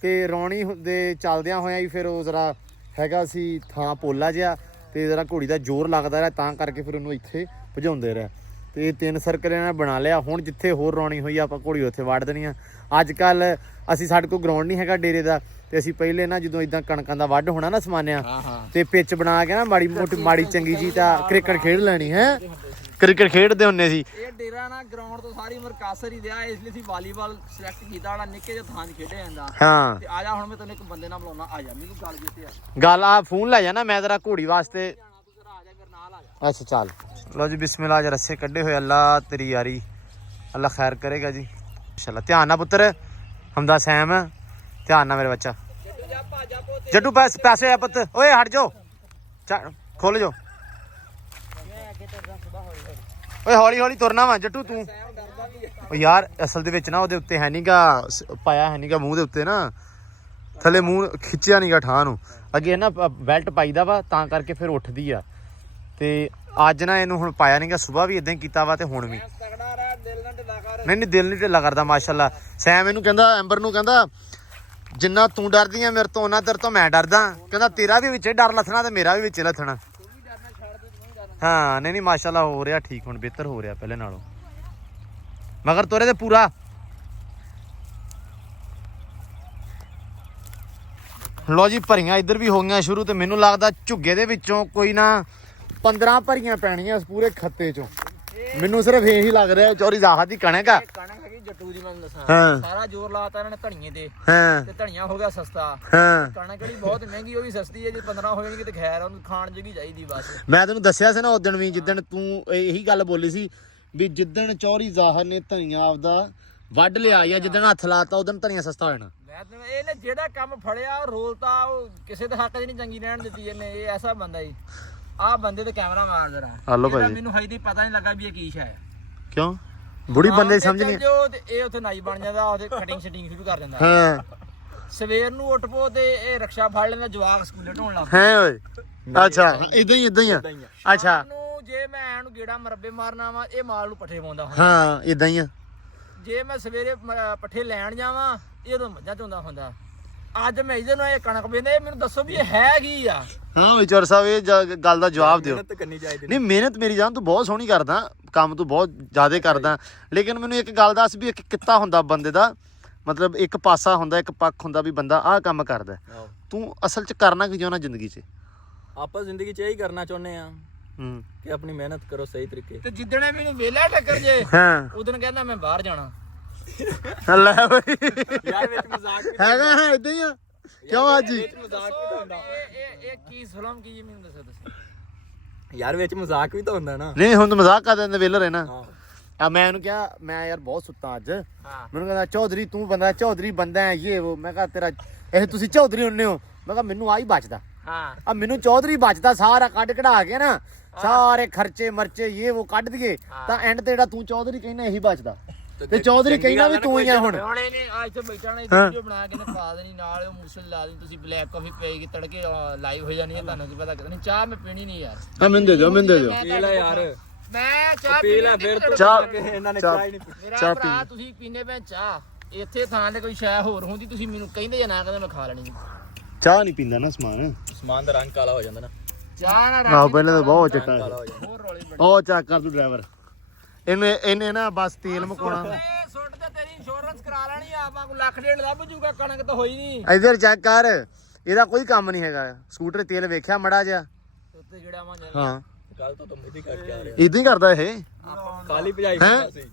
ਤੇ ਰੌਣੀ ਦੇ ਚੱਲਦਿਆਂ ਹੋਇਆ ਹੀ ਫਿਰ ਉਹ ਜ਼ਰਾ ਹੈਗਾ ਸੀ ਥਾਂ ਪੋਲਾ ਜਿਹਾ, ਤੇ ਜ਼ਰਾ ਘੋੜੀ ਦਾ ਜ਼ੋਰ ਲੱਗਦਾ ਰਿਹਾ, ਤਾਂ ਕਰਕੇ ਫਿਰ ਉਹਨੂੰ ਇੱਥੇ ਭਜਾਉਂਦੇ ਰਹੇ। ਤੇ 3 ਸਰਕਲ ਇਹਨਾਂ ਨੇ ਬਣਾ ਲਿਆ। ਹੁਣ ਜਿੱਥੇ ਹੋਰ ਰੌਣੀ ਹੋਈ ਆਪਾਂ ਘੋੜੀ ਉੱਥੇ ਵਾੜ ਦੇਣੀ ਆ। ਅੱਜ ਕੱਲ ਅਸੀਂ, ਸਾਡੇ ਕੋਲ ਗਰਾਊਂਡ ਨਹੀਂ ਹੈਗਾ ਡੇਰੇ ਦਾ, ਤੇ ਅਸੀਂ ਪਹਿਲੇ ਨਾ ਜਦੋਂ ਇਦਾਂ ਕਣਕਾਂ ਦਾ ਵੱਢ ਹੋਣਾ ਨਾ ਸਮਾਨਿਆ, ਤੇ ਪਿੱਚ ਬਣਾ ਕੇ ਨਾ ਮਾੜੀ ਚੰਗੀ ਜੀ ਤਾਂ ਕ੍ਰਿਕਟ ਖੇਡ ਲੈਣੀ ਹੈ। ਕ੍ਰਿਕਟ ਖੇਡਦੇ ਹੁੰਦੇ ਸੀ। ਇਹ ਡੇਰਾ ਨਾ ਗਰਾਊਂਡ ਤੋਂ ਸਾਰੀ ਉਮਰ ਕਾਸਰ ਹੀ ਰਿਹਾ, ਇਸ ਲਈ ਅਸੀਂ ਵਾਲੀਬਾਲ ਸਿਲੈਕਟ ਕੀਤਾ, ਜਿਹੜਾ ਨਿੱਕੇ ਜਿਹੇ ਥਾਂ 'ਚ ਖੇਡਿਆ ਜਾਂਦਾ। ਹਾਂ ਤੇ ਆ ਜਾ ਹੁਣ ਮੈਂ ਤੈਨੂੰ ਇੱਕ ਬੰਦੇ ਨਾਲ ਬੁਲਾਉਣਾ, ਆ ਜਾ ਮੈਨੂੰ ਗੱਲ ਕੀਤੀ ਆ। ਗੱਲ ਆ, ਫੋਨ ਲੈ ਜਾਣਾ ਮੈਂ ਤੇਰਾ ਘੋੜੀ ਵਾਸਤੇ। ਤੂੰ ਜਰਾ ਆ ਜਾ ਮੇਰੇ ਨਾਲ ਆ ਜਾ। ਅੱਛਾ ਚੱਲ। ਲਓ ਜੀ ਬਿਸਮਿਲ੍ਲਾ, ਅੱਜ ਰੱਸੇ ਕੱਢੇ ਹੋਏ। ਅੱਲਾ ਤੇਰੀ ਯਾਰੀ, ਅੱਲਾ ਖੈਰ ਕਰੇਗਾ ਜੀ ਇਨਸ਼ਾਅੱਲਾ। ਧਿਆਨ ਨਾਲ ਪੁੱਤਰ, ਹਮਦਾ ਸੈਮ, ਧਿਆਨ ਨਾਲ ਮੇਰੇ ਬੱਚਾ। ਜੱਟੂ ਪੈਸੇ ਆ ਪੁੱਤ, ਓਏ ਹਟ ਜਾਓ, ਖੋਲ ਜਾਓ। ਓਏ ਹੌਲੀ ਹੌਲੀ ਤੁਰਨਾ ਵਾ ਜੱਟੂ ਤੂੰ। ਓ ਯਾਰ ਅਸਲ ਦੇ ਵਿੱਚ ਨਾ ਉਹਦੇ ਉੱਤੇ ਹੈ ਨੀਗਾ ਪਾਇਆ, ਹੈ ਨੀਗਾ ਮੂੰਹ ਦੇ ਉੱਤੇ ਨਾ, ਥੱਲੇ ਮੂੰਹ ਖਿੱਚਿਆ ਨੀਗਾ ਠਾਹ ਨੂੰ। ਅੱਗੇ ਨਾ ਬੈਲਟ ਪਾਈਦਾ ਵਾ, ਤਾਂ ਕਰਕੇ ਫਿਰ ਉੱਠਦੀ ਆ। ਤੇ ਅੱਜ ਨਾ ਇਹਨੂੰ ਹੁਣ ਪਾਇਆ ਨਹੀਂਗਾ, ਸਵੇਰ ਵੀ ਇਦਾਂ ਹੀ ਕੀਤਾ ਵਾ ਤੇ ਹੁਣ ਵੀ ਤਗੜਾ ਰਿਹਾ, ਦਿਲ ਨਾਲ ਢਿੱਲਾ ਕਰ। ਨਹੀਂ ਦਿਲ ਨਹੀਂ ਢਿੱਲਾ ਕਰਦਾ ਮਾਸ਼ਾਅੱਲਾ। ਸੈਮ ਇਹਨੂੰ ਕਹਿੰਦਾ, ਐਂਬਰ ਨੂੰ ਕਹਿੰਦਾ ਜਿੰਨਾ ਤੂੰ ਡਰਦੀ ਆ ਮੇਰੇ ਤੋਂ ਉਹਨਾਂ ਤੇਰੇ ਤੋਂ ਮੈਂ ਡਰਦਾ। ਕਹਿੰਦਾ ਤੇਰਾ ਵੀ ਵਿੱਚੇ ਡਰ ਲੱਥਣਾ ਤੇ ਮੇਰਾ ਵੀ ਵਿੱਚੇ ਲੱਥਣਾ। ਹਾਂ ਨਹੀਂ ਮਾਸ਼ਾਅੱਲਾ ਹੋ ਰਿਹਾ ਠੀਕ, ਹੁਣ ਬਿਹਤਰ ਹੋ ਰਿਹਾ ਪਹਿਲੇ ਨਾਲੋਂ। ਮਗਰ ਤੋਰੇ ਤੇ ਪੂਰਾ ਲੋ ਜੀ। ਭਰੀਆਂ ਇੱਧਰ ਵੀ ਹੋ ਗਈਆਂ ਸ਼ੁਰੂ ਤੇ ਮੈਨੂੰ ਲੱਗਦਾ ਝੁੱਗੇ ਦੇ ਵਿੱਚੋਂ ਕੋਈ ਨਾ 15 ਭਰੀਆਂ ਪੈਣੀਆਂ ਇਸ ਪੂਰੇ ਖੱਤੇ ਚੋਂ। ਮੈਨੂੰ ਸਿਰਫ ਇਹੀ ਲੱਗ ਰਿਹਾ ਚੋਰੀ ਜ਼ਾਹਦ ਦੀ ਕਣਕ ਆ। ਕਣਕ ਹੈਗੀ ਜੱਟੂ ਦੀ, ਮੈਂ ਦੱਸਾਂ ਹਾਂ। ਸਾਰਾ ਜ਼ੋਰ ਲਾਤਾ ਇਹਨਾਂ ਨੇ ਧਨੀਏ ਤੇ ਹਾਂ ਤੇ ਧਨੀਆ ਹੋ ਗਿਆ ਸਸਤਾ। ਹਾਂ ਕਣਕ ਜਿਹੜੀ ਬਹੁਤ ਮਹਿੰਗੀ ਉਹ ਵੀ ਸਸਤੀ ਹੈ। ਜੇ 15 ਹੋ ਜਾਣਗੇ ਤੇ ਖੈਰ ਉਹਨੂੰ ਖਾਣ ਜੋਗੀ ਚਾਹੀਦੀ ਬਸ। ਮੈਂ ਤੈਨੂੰ ਦੱਸਿਆ ਸੀ ਨਾ ਉਦਣ ਵੀ, ਜਿੱਦਣ ਤੂੰ ਇਹੀ ਗੱਲ ਬੋਲੀ ਸੀ ਵੀ ਜਿੱਦਣ ਚੌਰੀ ਜ਼ਾਹਰ ਨੇ ਧਨੀਆ ਆਪਦਾ ਵੱਢ ਲਿਆ ਜਾਂ ਜਿੱਦਣ ਹੱਥ ਲਾਤਾ ਉਦਣ ਧਨੀਆ ਸਸਤਾ ਹੋ ਜਾਣਾ। ਮੈਂ ਤੈਨੂੰ ਇਹਨੇ ਜਿਹੜਾ ਕੰਮ ਫੜਿਆ ਉਹ ਰੋਲਤਾ, ਉਹ ਕਿਸੇ ਦੇ ਹੱਕ 'ਚ ਨਹੀਂ ਚੰਗੀ ਰਹਿਣ ਦਿੱਤੀ ਇਹਨੇ। ਇਹ ਐਸਾ ਬੰਦਾ ਜੀ। ਆਹ ਬੰਦੇ ਤੇ ਕੈਮਰਾ ਮਾਰ ਜਰਾ। ਹਲੋ ਭਾਈ ਮੈਨੂੰ ਹਜੇ ਤੱਕ ਪਤਾ ਨਹੀਂ ਲੱਗਾ ਵੀ ਇਹ ਕੀ ਸ਼ੈ ਹੈ। ਕਿਉਂ ਬੁੜੀ ਬੰਦੇ ਸਮਝ ਨਹੀਂ। ਜੋ ਤੇ ਇਹ ਉੱਥੇ ਨਾਈ ਬਣ ਜਾਂਦਾ, ਉਹਦੇ ਕਟਿੰਗ ਸ਼ਟਿੰਗ ਸ਼ੁਰੂ ਕਰ ਦਿੰਦਾ। ਹਾਂ ਸਵੇਰ ਨੂੰ ਉੱਠ ਪੋ ਤੇ ਇਹ ਰਕਸ਼ਾ ਫੜ ਲੈਂਦਾ, ਜਵਾਕ ਸਕੂਲੇ ਢੋਣ ਲੱਗ ਹੈ ਓਏ। ਅੱਛਾ ਇਦਾਂ ਹੀ ਆ। ਅੱਛਾ ਨੂੰ ਜੇ ਮੈਂ ਇਹਨੂੰ ਗੇੜਾ ਮਰੱਬੇ ਮਾਰਨਾ ਵਾ, ਇਹ ਮਾਲ ਨੂੰ ਪੱਠੇ ਪਾਉਂਦਾ ਹੁੰਦਾ। ਹਾਂ ਇਦਾਂ ਹੀ ਆ। ਜੇ ਮੈਂ ਸਵੇਰੇ ਪੱਠੇ ਲੈਣ ਜਾਵਾਂ, ਇਹ ਉਦੋਂ ਮੱਝਾਂ ਚੋਂਦਾ ਹੁੰਦਾ। ਅੱਜ ਮੈਂ ਇਹਦੇ ਨੂੰ ਇਹ ਕਣਕ ਵੇਂਦਾ, ਇਹ ਮੈਨੂੰ ਦੱਸੋ ਵੀ ਇਹ ਹੈ ਕੀ ਆ। ਹਾਂ ਵਿਚਾਰ ਸਾਹਿਬ ਇਹ ਗੱਲ ਦਾ ਜਵਾਬ ਦਿਓ। ਕਰਨੀ ਚਾਹੀਦੀ। ਨਹੀਂ ਮਿਹਨਤ ਮੇਰੀ ਜਾਨ ਤੂੰ ਬਹੁਤ ਸੋਹਣੀ ਕਰਦਾ, ਕੰਮ ਤੂੰ ਬਹੁਤ ਜ਼ਿਆਦਾ ਕਰਦਾ, ਲੇਕਿਨ ਮੈਨੂੰ ਇੱਕ ਗੱਲ ਦੱਸ ਵੀ ਇੱਕ ਕਿੱਤਾ ਹੁੰਦਾ ਬੰਦੇ ਦਾ, ਮਤਲਬ ਇੱਕ ਪਾਸਾ ਹੁੰਦਾ, ਇੱਕ ਪੱਖ ਹੁੰਦਾ ਵੀ ਬੰਦਾ ਆਹ ਕੰਮ ਕਰਦਾ। ਤੂੰ ਅਸਲ 'ਚ ਕਰਨਾ ਕੀ ਚਾਹੁੰਦਾ ਜ਼ਿੰਦਗੀ 'ਚ? ਆਪਾਂ ਜ਼ਿੰਦਗੀ 'ਚ ਇਹੀ ਕਰਨਾ ਚਾਹੁੰਦੇ ਆ ਹੂੰ ਕਿ ਆਪਣੀ ਮਿਹਨਤ ਕਰੋ ਸਹੀ ਤਰੀਕੇ। ਤੇ ਜਿੱਦਣੇ ਮੈਨੂੰ ਵਿਹਲਾ ਟੱਕਰ ਜੇ, ਹਾਂ ਉਦੋਂ ਕਹਿੰਦਾ ਮੈਂ ਬਾਹਰ ਜਾਣਾ। ਲੈ ਬਈ ਯਾਰ ਵਿੱਚ ਮਜ਼ਾਕ ਵੀ ਹੈਗਾ ਹੈ ਇਦਾਂ ਹੀ ਆ। ਕਿਉਂ ਅੱਜ ਮਜ਼ਾਕ ਵੀ ਤਾਂ ਹੁੰਦਾ। ਇਹ ਕੀ ਜ਼ੁਲਮ ਕੀ ਮੈਨੂੰ ਦੱਸੋ। ਯਾਰ ਵਿੱਚ ਮਜ਼ਾਕ ਵੀ ਤਾਂ ਹੁੰਦਾ ਨਾ। ਨਹੀਂ ਹੁਣ ਤਾਂ ਮਜ਼ਾਕ ਕਰ ਦਿੰਦੇ ਵੇਲਰ ਹੈ ਨਾ। ਹਾਂ ਆ ਮੈਂ ਇਹਨੂੰ ਕਿਹਾ ਮੈਂ ਯਾਰ ਬਹੁਤ ਸੁੱਤਾ ਅੱਜ। ਹਾਂ ਮੈਨੂੰ ਕਹਿੰਦਾ ਚੌਧਰੀ ਤੂੰ ਚੌਧਰੀ ਬੰਦਾ ਹੈ ਇਹ ਉਹ। ਮੈਂ ਕਿਹਾ ਤੇਰਾ ਇਹ ਤੁਸੀਂ ਚੌਧਰੀ ਹੁੰਨੇ ਹੋ। ਮੈਂ ਕਿਹਾ ਮੈਨੂੰ ਆਹੀ ਬਚਦਾ। ਹਾਂ ਆ ਮੈਨੂੰ ਚੌਧਰੀ ਬਚਦਾ ਸਾਰਾ ਕੱਢ ਕਢਾ ਕੇ ਨਾ, ਸਾਰੇ ਖਰਚੇ ਮਰਚੇ ਇਹ ਉਹ ਕੱਢ ਦਈਏ ਤਾਂ ਐਂਡ ਤੇ ਜਿਹੜਾ ਤੂੰ ਚੌਧਰੀ ਕਹਿੰਦਾ ਇਹੀ ਬਚਦਾ। ਤੇ ਚੌਧਰੀ ਕਹਿੰਦਾ ਵੀ ਤੂੰ ਹੀ ਆ ਹੁਣ। ਹੁਣ ਇਹਨੇ ਅੱਜ ਤੇ ਬੈਠਾ ਨਾ ਵੀਡੀਓ ਬਣਾ ਕੇ ਨਾ ਪਾ ਦੇਣੀ, ਨਾਲ ਉਹ ਮੂਸਲ ਲਾ ਦੇਣੀ। ਤੁਸੀਂ ਬਲੈਕ ਕਾਫੀ ਪੀ ਕੇ ਤੜਕੇ ਲਾਈਵ ਹੋ ਜਾਣੀ ਹੈ, ਤੁਹਾਨੂੰ ਕੀ ਪਤਾ ਕਿਦਾਂ। ਚਾਹ ਮੈਂ ਪੀਣੀ ਨਹੀਂ ਯਾਰ। ਆ ਮੈਨੂੰ ਦੇ ਦਿਓ ਪੀ ਲੈ ਯਾਰ। ਮੈਂ ਚਾਹ ਪੀ ਲੈ ਫਿਰ ਤੂੰ ਚਾਹ ਇਹਨਾਂ ਨੇ ਚਾਹ ਹੀ ਨਹੀਂ ਪੀਤੀ। ਮੇਰਾ ਭਰਾ ਤੁਸੀਂ ਪੀਨੇ ਪਏ ਚਾਹ। ਇੱਥੇ ਥਾਂ ਤੇ ਕੋਈ ਸ਼ੈ ਹੋਰ ਹੁੰਦੀ ਤੁਸੀਂ ਮੈਨੂੰ ਕਹਿੰਦੇ ਜਾਂ ਨਾ ਕਹਿੰਦੇ ਮੈਂ ਖਾ ਲੈਣੀ। ਚਾਹ ਨਹੀਂ ਪੀਂਦਾ ਨਾ ਸਮਾਨ। ਸਮਾਨ ਦਾ ਰੰਗ ਕਾਲਾ ਹੋ ਜਾਂਦਾ ਨਾ। ਚਾਹ ਨਾ ਆਹੋ ਪਹਿਲਾਂ ਤਾਂ ਬਹੁਤ ਚਿੱਟਾ ਕਾਲਾ ਹੋ ਜਾਂਦਾ। ਹੋਰ ਰੋਲੀ ਬੜੀ। ਉਹ ਚੱਕ ਕਰ ਤੂੰ ਡਰਾਈਵਰ। ਇਹਨੇ ਨਾ ਬਸ ਤੇਲ ਮੁਕਾਉਣਾ। ਇਹ ਸੁੱਟ ਤੇ ਤੇਰੀ ਇੰਸ਼ੋਰੈਂਸ ਕਰਾ ਲੈਣੀ ਆ, ਆਪਾਂ ਨੂੰ ਲੱਖ ਡੇਢ ਲੱਭ ਜੂਗਾ। ਕਣਕ ਤਾਂ ਹੋਈ ਨਹੀਂ। ਇਧਰ ਚੈੱਕ ਕਰ, ਇਹਦਾ ਕੋਈ ਕੰਮ ਨਹੀਂ ਹੈਗਾ। ਸਕੂਟਰ ਤੇਲ ਵੇਖਿਆ ਮੜਾ ਜਿਹਾ। ਉੱਤੇ ਜਿਹੜਾ ਮਾਂ ਹਾਂ ਕੱਲ ਤੋਂ ਤੁਮ ਇਦਾਂ ਕਰਕੇ ਆ ਰਹੇ ਇਦਾਂ ਹੀ ਕਰਦਾ ਇਹ। ਕਾਲੀ ਭਜਾਈ ਹੈਂ? ਸੀ।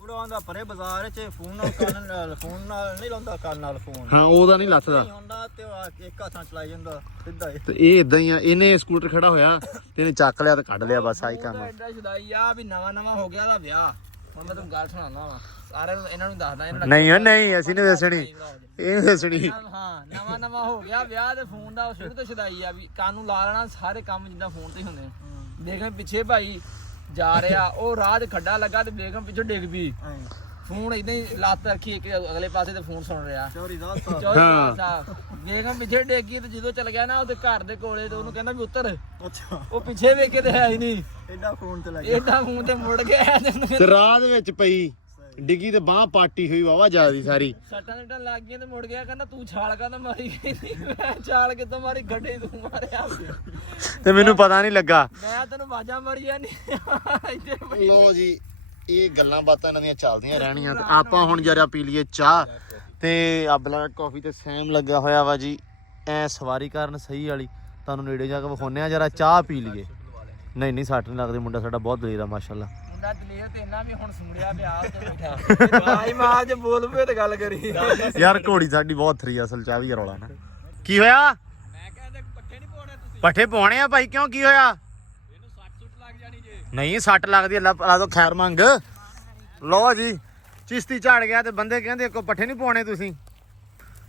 ਉਡਾਉਂਦਾ ਪਰੇ ਬਾਜ਼ਾਰ 'ਚ ਫੋਨ ਨਾਲ ਕੰਨ ਨਾਲ ਫੋਨ ਨਾਲ ਨਹੀਂ ਲਾਉਂਦਾ, ਕੰਨ ਨਾਲ ਫੋਨ ਹਾਂ ਉਹਦਾ ਨਹੀਂ ਲੱਥਦਾ ਹੁੰਦਾ ਤੇ ਉਹ ਇੱਕ ਹੱਥਾਂ ਚਲਾਈ ਜਾਂਦਾ ਸਿੱਧਾ ਹੀ। ਤੇ ਇਹ ਇਦਾਂ ਹੀ ਆ। ਇਹਨੇ ਸਕੂਟਰ ਖੜਾ ਹੋਇਆ ਤੇ ਇਹਨੇ ਚੱਕ ਲਿਆ ਤੇ ਕੱਢ ਲਿਆ, ਬਸ ਆਹੀ ਕੰਮ ਆ। ਐਡਾ ਛਦਾਈ ਆ ਵੀ ਨਵਾਂ ਹੋ ਗਿਆ ਦਾ ਵਿਆਹ। ਹੁਣ ਮੈਂ ਤੁਹਾਨੂੰ ਗੱਲ ਸੁਣਾਉਣਾ ਵਾ, ਸਾਰਿਆਂ ਨੂੰ ਇਹਨਾਂ ਨੂੰ ਦੱਸਦਾ। ਇਹਨਾਂ ਨਹੀਂ ਓ ਨਹੀਂ, ਅਸੀਂ ਨਹੀਂ ਦੱਸਣੀ, ਇਹ ਨਹੀਂ ਦੱਸਣੀ। ਹਾਂ ਨਵਾਂ ਹੋ ਗਿਆ ਵਿਆਹ ਤੇ ਫੋਨ ਦਾ ਸ਼ੁਰੂ ਤੋਂ ਛਦਾਈ ਆ ਵੀ ਕੰਨ ਨੂੰ ਲਾ ਲੈਣਾ ਸਾਰੇ ਕੰਮ ਜਿੱਦਾਂ ਫੋਨ ਤੇ ਹੀ ਹੁੰਦੇ। ਦੇਖਣ ਪਿੱਛੇ ਭਾਈ ਜਾ ਰਿਹਾ, ਉਹ ਰਾਹ 'ਚ ਖੱਡਾ ਲੱਗਾ ਤੇ ਬੇਗਮ ਪਿੱਛੋਂ ਡਿੱਗ ਪਈ। ਫੋਨ ਇਦਾਂ ਹੀ ਲੱਤ ਰੱਖੀ ਇੱਕ ਅਗਲੇ ਪਾਸੇ ਤੇ ਫੋਨ ਸੁਣ ਰਿਹਾ। ਚੋਰੀ ਦਾ ਬੇਗਮ ਪਿੱਛੇ ਡਿੱਗੀ ਤੇ ਜਦੋਂ ਚਲ ਗਿਆ ਨਾ ਉਹਦੇ ਘਰ ਦੇ ਕੋਲੇ ਤੇ ਉਹਨੂੰ ਕਹਿੰਦਾ ਵੀ ਉੱਤਰ। ਅੱਛਾ ਉਹ ਪਿੱਛੇ ਵੇਖ ਕੇ ਤੇ ਹੈ ਹੀ ਨਹੀਂ, ਐਡਾ ਫੋਨ ਤੇ ਲੱਗ ਏਦਾਂ ਮੂੰਹ ਤੇ ਮੁੜ ਗਿਆ। ਤੇ ਰਾਹ ਦੇ ਵਿੱਚ ਪਈ ਡਿੱਗੀ ਤੇ ਬਾਹ ਪਾਟੀ ਹੋਈ ਵਾਵਾ ਜਿਆਦੀ ਸਾਰੀ। ਸੱਟਾਂ ਲੱਗ ਗਈਆਂ ਤੇ ਮੁੜ ਗਿਆ। ਕਹਿੰਦਾ ਤੂੰ ਛਾਲ ਕਾਹਦਾ ਮਾਰੀ ਗਈ? ਮੈਂ ਛਾਲ ਕਿੱਥੋਂ ਮਾਰੀ? ਗੱਡੇ ਤੂੰ ਮਾਰਿਆ। ਤੇ ਮੈਨੂੰ ਪਤਾ ਨਹੀਂ ਲੱਗਾ। ਮੈਂ ਤੈਨੂੰ ਆਵਾਜ਼ਾਂ ਮਾਰੀਆਂ ਨਹੀਂ। ਲੋ ਜੀ ਇਹ ਗੱਲਾਂ ਬਾਤਾਂ ਇਹਨਾਂ ਦੀਆਂ ਚੱਲਦੀਆਂ ਰਹਿਣੀਆਂ। ਤੇ ਆਪਾਂ ਹੁਣ ਜਰਾ ਪੀ ਲਈਏ ਚਾਹ ਤੇ ਆ ਬਲੈਕ ਕਾਫੀ ਤੇ ਸੈਮ ਲੱਗਾ ਹੋਇਆ ਵਾ ਜੀ ਐ ਸਵਾਰੀ ਕਰਨ ਸਹੀ ਵਾਲੀ। ਤੁਹਾਨੂੰ ਨੇੜੇ ਜਾ ਕੇ ਵਿਖਾਉਂਦੇ ਆ, ਜਰਾ ਚਾਹ ਪੀ ਲਈਏ। ਨਹੀਂ ਸੱਟ ਨਹੀਂ ਲੱਗਦੀ, ਮੁੰਡਾ ਸਾਡਾ ਬਹੁਤ ਦਲੇਰ ਆ ਮਾਸ਼ਾਅੱਲਾ। ਮੁੰਡਾ ਦਲੇਰ ਤੇ ਇੰਨਾ ਵੀ ਹੁਣ ਸੁਣਿਆ ਪਿਆ ਤੇ ਬੈਠਾ ਭਾਈ ਮਾਂ ਜੇ ਬੋਲ ਪਏ ਤੇ ਗੱਲ ਕਰੀ। ਯਾਰ ਘੋੜੀ ਸਾਡੀ ਬਹੁਤ ਥਰੀ ਅਸਲ ਚਾਹ ਵੀ ਰੌਲਾ ਨਾ। ਕੀ ਹੋਇਆ? ਮੈਂ ਕਹਿੰਦਾ ਪੱਠੇ ਨਹੀਂ ਪਾਉਣੇ ਤੁਸੀਂ। ਪੱਠੇ ਪਾਉਣੇ ਆ ਭਾਈ। ਕਿਉਂ ਕੀ ਹੋਇਆ? ਇਹਨੂੰ ਸੱਟ ਲੱਗ ਜਾਣੀ ਜੇ। ਨਹੀਂ ਸੱਟ ਲੱਗਦੀ, ਅੱਲਾ ਤੋਂ ਖੈਰ ਮੰਗ। ਲੋ ਜੀ ਚਿਸ਼ਤੀ ਝਾੜ ਗਿਆ ਤੇ ਬੰਦੇ ਕਹਿੰਦੇ ਕੋ ਪੱਠੇ ਨਹੀਂ ਪਾਉਣੇ ਤੁਸੀਂ।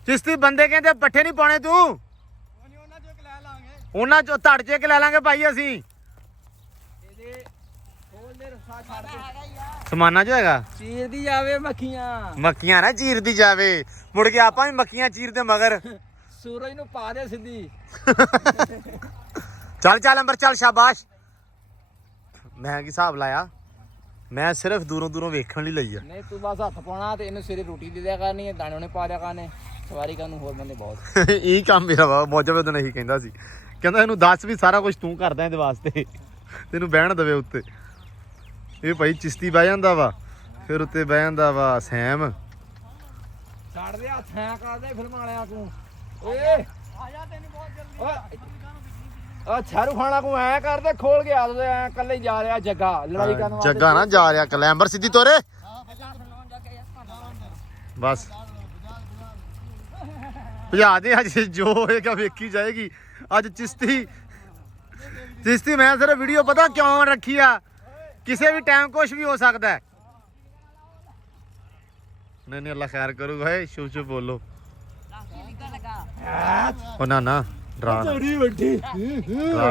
ਚਿਸ਼ਤੀ ਬੰਦੇ ਕਹਿੰਦੇ ਪੱਠੇ ਨਹੀਂ ਪਾਉਣੇ ਤੂੰ। ਉਹਨਾਂ ਚੋਂ ਲੈ ਲਾਂਗੇ, ਉਹਨਾਂ ਚੋਂ ਧੜ ਚੇ ਕੇ ਲੈ ਲਾਂਗੇ ਭਾਈ ਅਸੀਂ। ਇਹਦੇ ਖੋਲ ਦੇ ਰਸਾ ਛੱਡ ਦੇ। ਸਮਾਨਾ ਜੋ ਹੈਗਾ ਚੀਰਦੀ ਜਾਵੇ ਮੱਖੀਆਂ, ਮੱਖੀਆਂ ਨਾ ਚੀਰਦੀ ਜਾਵੇ। ਮੁੜ ਕੇ ਆਪਾਂ ਵੀ ਮੱਖੀਆਂ ਚੀਰਦੇ ਮਗਰ। ਸੂਰਜ ਨੂੰ ਪਾ ਦੇ ਸਿੱਧੀ। ਚੱਲ ਅੰਬਰ ਚੱਲ, ਸ਼ਾਬਾਸ਼। ਮੈਂ ਕੀ ਹਿਸਾਬ ਲਾਇਆ, ਮੈਂ ਸਿਰਫ ਦੂਰੋਂ ਦੂਰੋਂ ਵੇਖਣ ਲਈ ਲਈ ਆ। ਨਹੀਂ ਤੂੰ ਬਸ ਹੱਥ ਪਾਉਣਾ ਤੇ ਇਹਨੂੰ ਸਵੇਰੇ ਰੋਟੀ ਦੇ ਦਿਆ ਕਰਨੀ ਹੈ, ਦਾਣੇ ਉਹਨੇ ਪਾ ਦਿਆ ਕਰਨੇ, ਸਵਾਰੀ ਕਰਨ ਨੂੰ ਹੋਰ ਬੰਦੇ ਬਹੁਤ। ਇਹ ਕੰਮ ਮੇਰਾ ਵਾ। ਮੌਜਾ ਉਹਦੋਂ ਨਹੀਂ ਕਹਿੰਦਾ ਸੀ, ਕਹਿੰਦਾ ਇਹਨੂੰ ਦੱਸ ਵੀ ਸਾਰਾ ਕੁਝ ਤੂੰ ਕਰਦਾ ਇਹਦੇ ਵਾਸਤੇ, ਤੈਨੂੰ ਬਹਿਣ ਦਵੇ ਉੱਤੇ। ਇਹ ਭਾਈ ਚਿਸ਼ਤੀ ਬਹਿ ਜਾਂਦਾ ਵਾ, ਫਿਰ ਉੱਤੇ ਬਹਿ ਜਾਂਦਾ ਵਾ ਸੈਮ। ਛੱਡ ਦੇ ਹੱਥ ਐ ਕਰਦੇ ਫਿਲਮਾਂ ਵਾਲਿਆਂ ਤੂੰ। ਓਏ ਆ ਜਾ ਤੈਨੂੰ ਬਹੁਤ ਜਲਦੀ। ਆ ਛਾਰੂ ਖਾਣਾ ਕੋ ਐ ਕਰਦੇ ਖੋਲ ਕੇ ਆ ਦੇ, ਐ ਕੱਲੇ ਹੀ ਜਾ ਰਿਹਾ ਜੱਗਾ ਲੜਾਈ ਕਰਨ ਵਾਸਤੇ। ਜੱਗਾ ਨਾ ਜਾ ਰਿਹਾ ਕਲੈਂਬਰ ਸਿੱਧੀ ਤੋਰੇ ਬਸ ਭਜਾ ਦੇ। ਅੱਜ ਜੋ ਹੋਏਗਾ ਵੇਖੀ ਜਾਏਗੀ। ਅੱਜ ਚਿਸ਼ਤੀ ਮੈਂ ਸਿਰਫ ਵੀਡੀਓ ਪਤਾ ਕਿਉਂ ਰੱਖੀ ਆ, ਕਿਸੇ ਵੀ ਟਾਈਮ ਕੁਝ ਵੀ ਹੋ ਸਕਦਾ ਹੈ। ਨਹੀਂ ਅੱਲਾ ਖੈਰ ਕਰੂਗਾ। ਏ ਸ਼ੁਭ ਸ਼ੁਭ ਬੋਲੋ। ਉਹ ਨਾ ਡਰਾ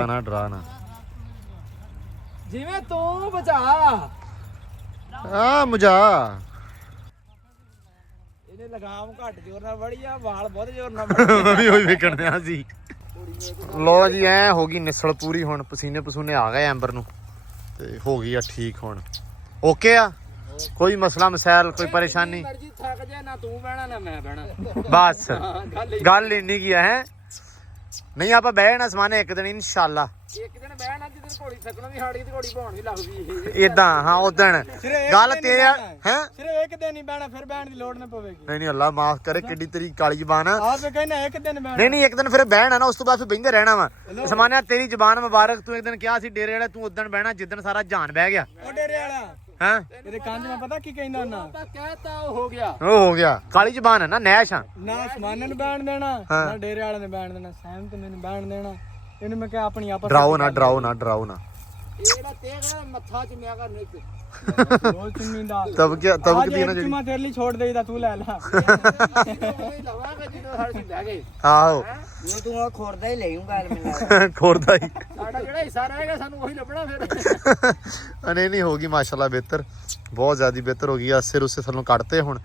ਨਾ, ਡਰਾ ਨਾ ਜਿਵੇਂ ਤੂੰ ਬਚਾ ਆ ਮੁਝਾ। ਇਹਨੇ ਲਗਾਮ ਘੱਟ ਜ਼ੋਰ ਨਾਲ ਵੜੀ ਆ, ਵਾਲ ਬਹੁਤ ਜ਼ੋਰ ਨਾਲ ਮੈਂ ਵੀ ਉਹੀ ਵੇਖਣ ਦਿਆ ਸੀ। ਲੋ ਜੀ ਐ ਹੋ ਗਈ ਨਿਸਲ ਪੂਰੀ, ਹੁਣ ਪਸੀਨੇ ਪਸੂਨੇ ਆ ਗਏ ਐਂਬਰ ਨੂੰ ਤੇ ਹੋ ਗਈ ਆ ਠੀਕ। ਹੁਣ ਓਕੇ ਆ, ਕੋਈ ਮਸਲਾ ਮਸੈਲ ਕੋਈ ਪਰੇਸ਼ਾਨੀ। ਮਰਜੀ ਥੱਕ ਜਾ, ਨਾ ਤੂੰ ਬਹਿਣਾ ਨਾ ਮੈਂ ਬਹਿਣਾ, ਬਸ ਗੱਲ ਇੰਨੀ ਕੀ ਹੈ। ਨਹੀਂ ਆਪਾਂ ਬਹਿ ਜਾਣਾ ਸਮਾਨੇ ਇੱਕ ਦਿਨ ਇਨਸ਼ਾਅੱਲਾ। ਇੱਕ ਦਿਨ ਬਹਿਣਾ ਜਿੱਦਣ ਘੋੜੀ ਥੱਕਣਾ ਵੀ ਹਾੜੀ ਤੇ ਘੋੜੀ ਭਾਉਣ ਵੀ ਲੱਗਦੀ। ਇਦਾਂ ਹਾਂ ਉਦਣ ਗੱਲ ਤੇਰੇ ਹੈ। ਸਿਰਫ ਇੱਕ ਦਿਨ ਹੀ ਬਹਿਣਾ, ਫਿਰ ਬਹਿਣ ਦੀ ਲੋੜ ਨਾ ਪਵੇਗੀ। ਨਹੀਂ ਅੱਲਾ ਮਾਫ ਕਰੇ, ਕਿੱਡੀ ਤੇਰੀ ਕਾਲੀ ਜ਼ਬਾਨ ਆ। ਆਪ ਕਹਿੰਦਾ ਇੱਕ ਦਿਨ ਬਹਿਣਾ। ਨਹੀਂ ਇੱਕ ਦਿਨ ਫਿਰ ਬਹਿਣਾ ਨਾ, ਉਸ ਤੋਂ ਬਾਅਦ ਫਿਰ ਬਹਿੰਦੇ ਰਹਿਣਾ ਵਾ। ਸਮਾਨਿਆ ਤੇਰੀ ਜ਼ਬਾਨ ਮੁਬਾਰਕ, ਤੂੰ ਇੱਕ ਦਿਨ ਕਿਹਾ ਸੀ ਡੇਰੇ ਵਾਲਾ, ਤੂੰ ਉਦਣ ਬਹਿਣਾ ਜਿੱਦਣ ਸਾਰਾ ਜਾਨ ਬਹਿ ਗਿਆ। ਉਹ ਡੇਰੇ ਵਾਲਾ ਹਾਂ ਇਹਦੇ ਕੰਨ ਮੈਂ ਪਤਾ ਕੀ ਕਹਿੰਦਾ ਹੁੰਦਾ, ਆਪਾਂ ਕਹਿਤਾ ਉਹ ਹੋ ਗਿਆ। ਉਹ ਹੋ ਗਿਆ ਕਾਲੀ ਜ਼ਬਾਨ ਹੈ ਨਾ, ਨੈਸ਼ ਆ। ਨਾ ਸਮਾਨਨ ਨੂੰ ਬਹਿਣ ਦੇਣਾ ਨਾ ਡੇਰੇ ਵਾਲੇ ਨੇ ਬਹਿਣ ਦੇਣਾ, ਸਹਿਮ ਤੇ ਮੈਨੂੰ ਬਹਿਣ ਦੇਣਾ। ਇਹਨੂੰ ਮੈਂ ਕਿਹਾ ਆਪਣੀ ਆਪਸ ਡਰਾਓ ਨਾ ਡਰਾਓ ਨਾ ਡਰਾਓ ਨਾ। ਇਹਦਾ ਤੇਰਾ ਮੱਥਾ ਚੁੰਮਿਆ ਕਰ ਨਿਕ ਰੋਲ ਚੁੰਨੀ ਦਾ ਤਬ ਕੀ ਦੀ ਨਾ ਜਿਹੜੀ ਚੁੰਮਾ ਤੇਰੇ ਲਈ ਛੋੜ ਦੇਈਦਾ, ਤੂੰ ਲੈ ਲੈ। ਲਵਾਂਗੇ ਜਦੋਂ ਹਰ ਚੀਜ਼ ਬਹਿ ਗਏ। ਆਹੋ ਇਹ ਤੂੰ ਉਹ ਖੋਰਦਾ ਹੀ ਲੈਉਂਗਾ ਮੈਨੂੰ। ਖੋਰਦਾ ਹੀ ਸਾਡਾ ਜਿਹੜਾ ਹਿੱਸਾ ਰਹੇਗਾ ਸਾਨੂੰ ਉਹੀ ਲੱਭਣਾ ਫਿਰ। ਨਹੀਂ ਹੋ ਗਈ ਮਾਸ਼ਾਅੱਲਾ ਬਿਹਤਰ, ਬਹੁਤ ਜ਼ਿਆਦਾ ਬਿਹਤਰ ਹੋ ਗਈ ਆ। ਸਿਰ ਉਸੇ ਥੱਲੋਂ ਕੱਟਤੇ ਹੁਣ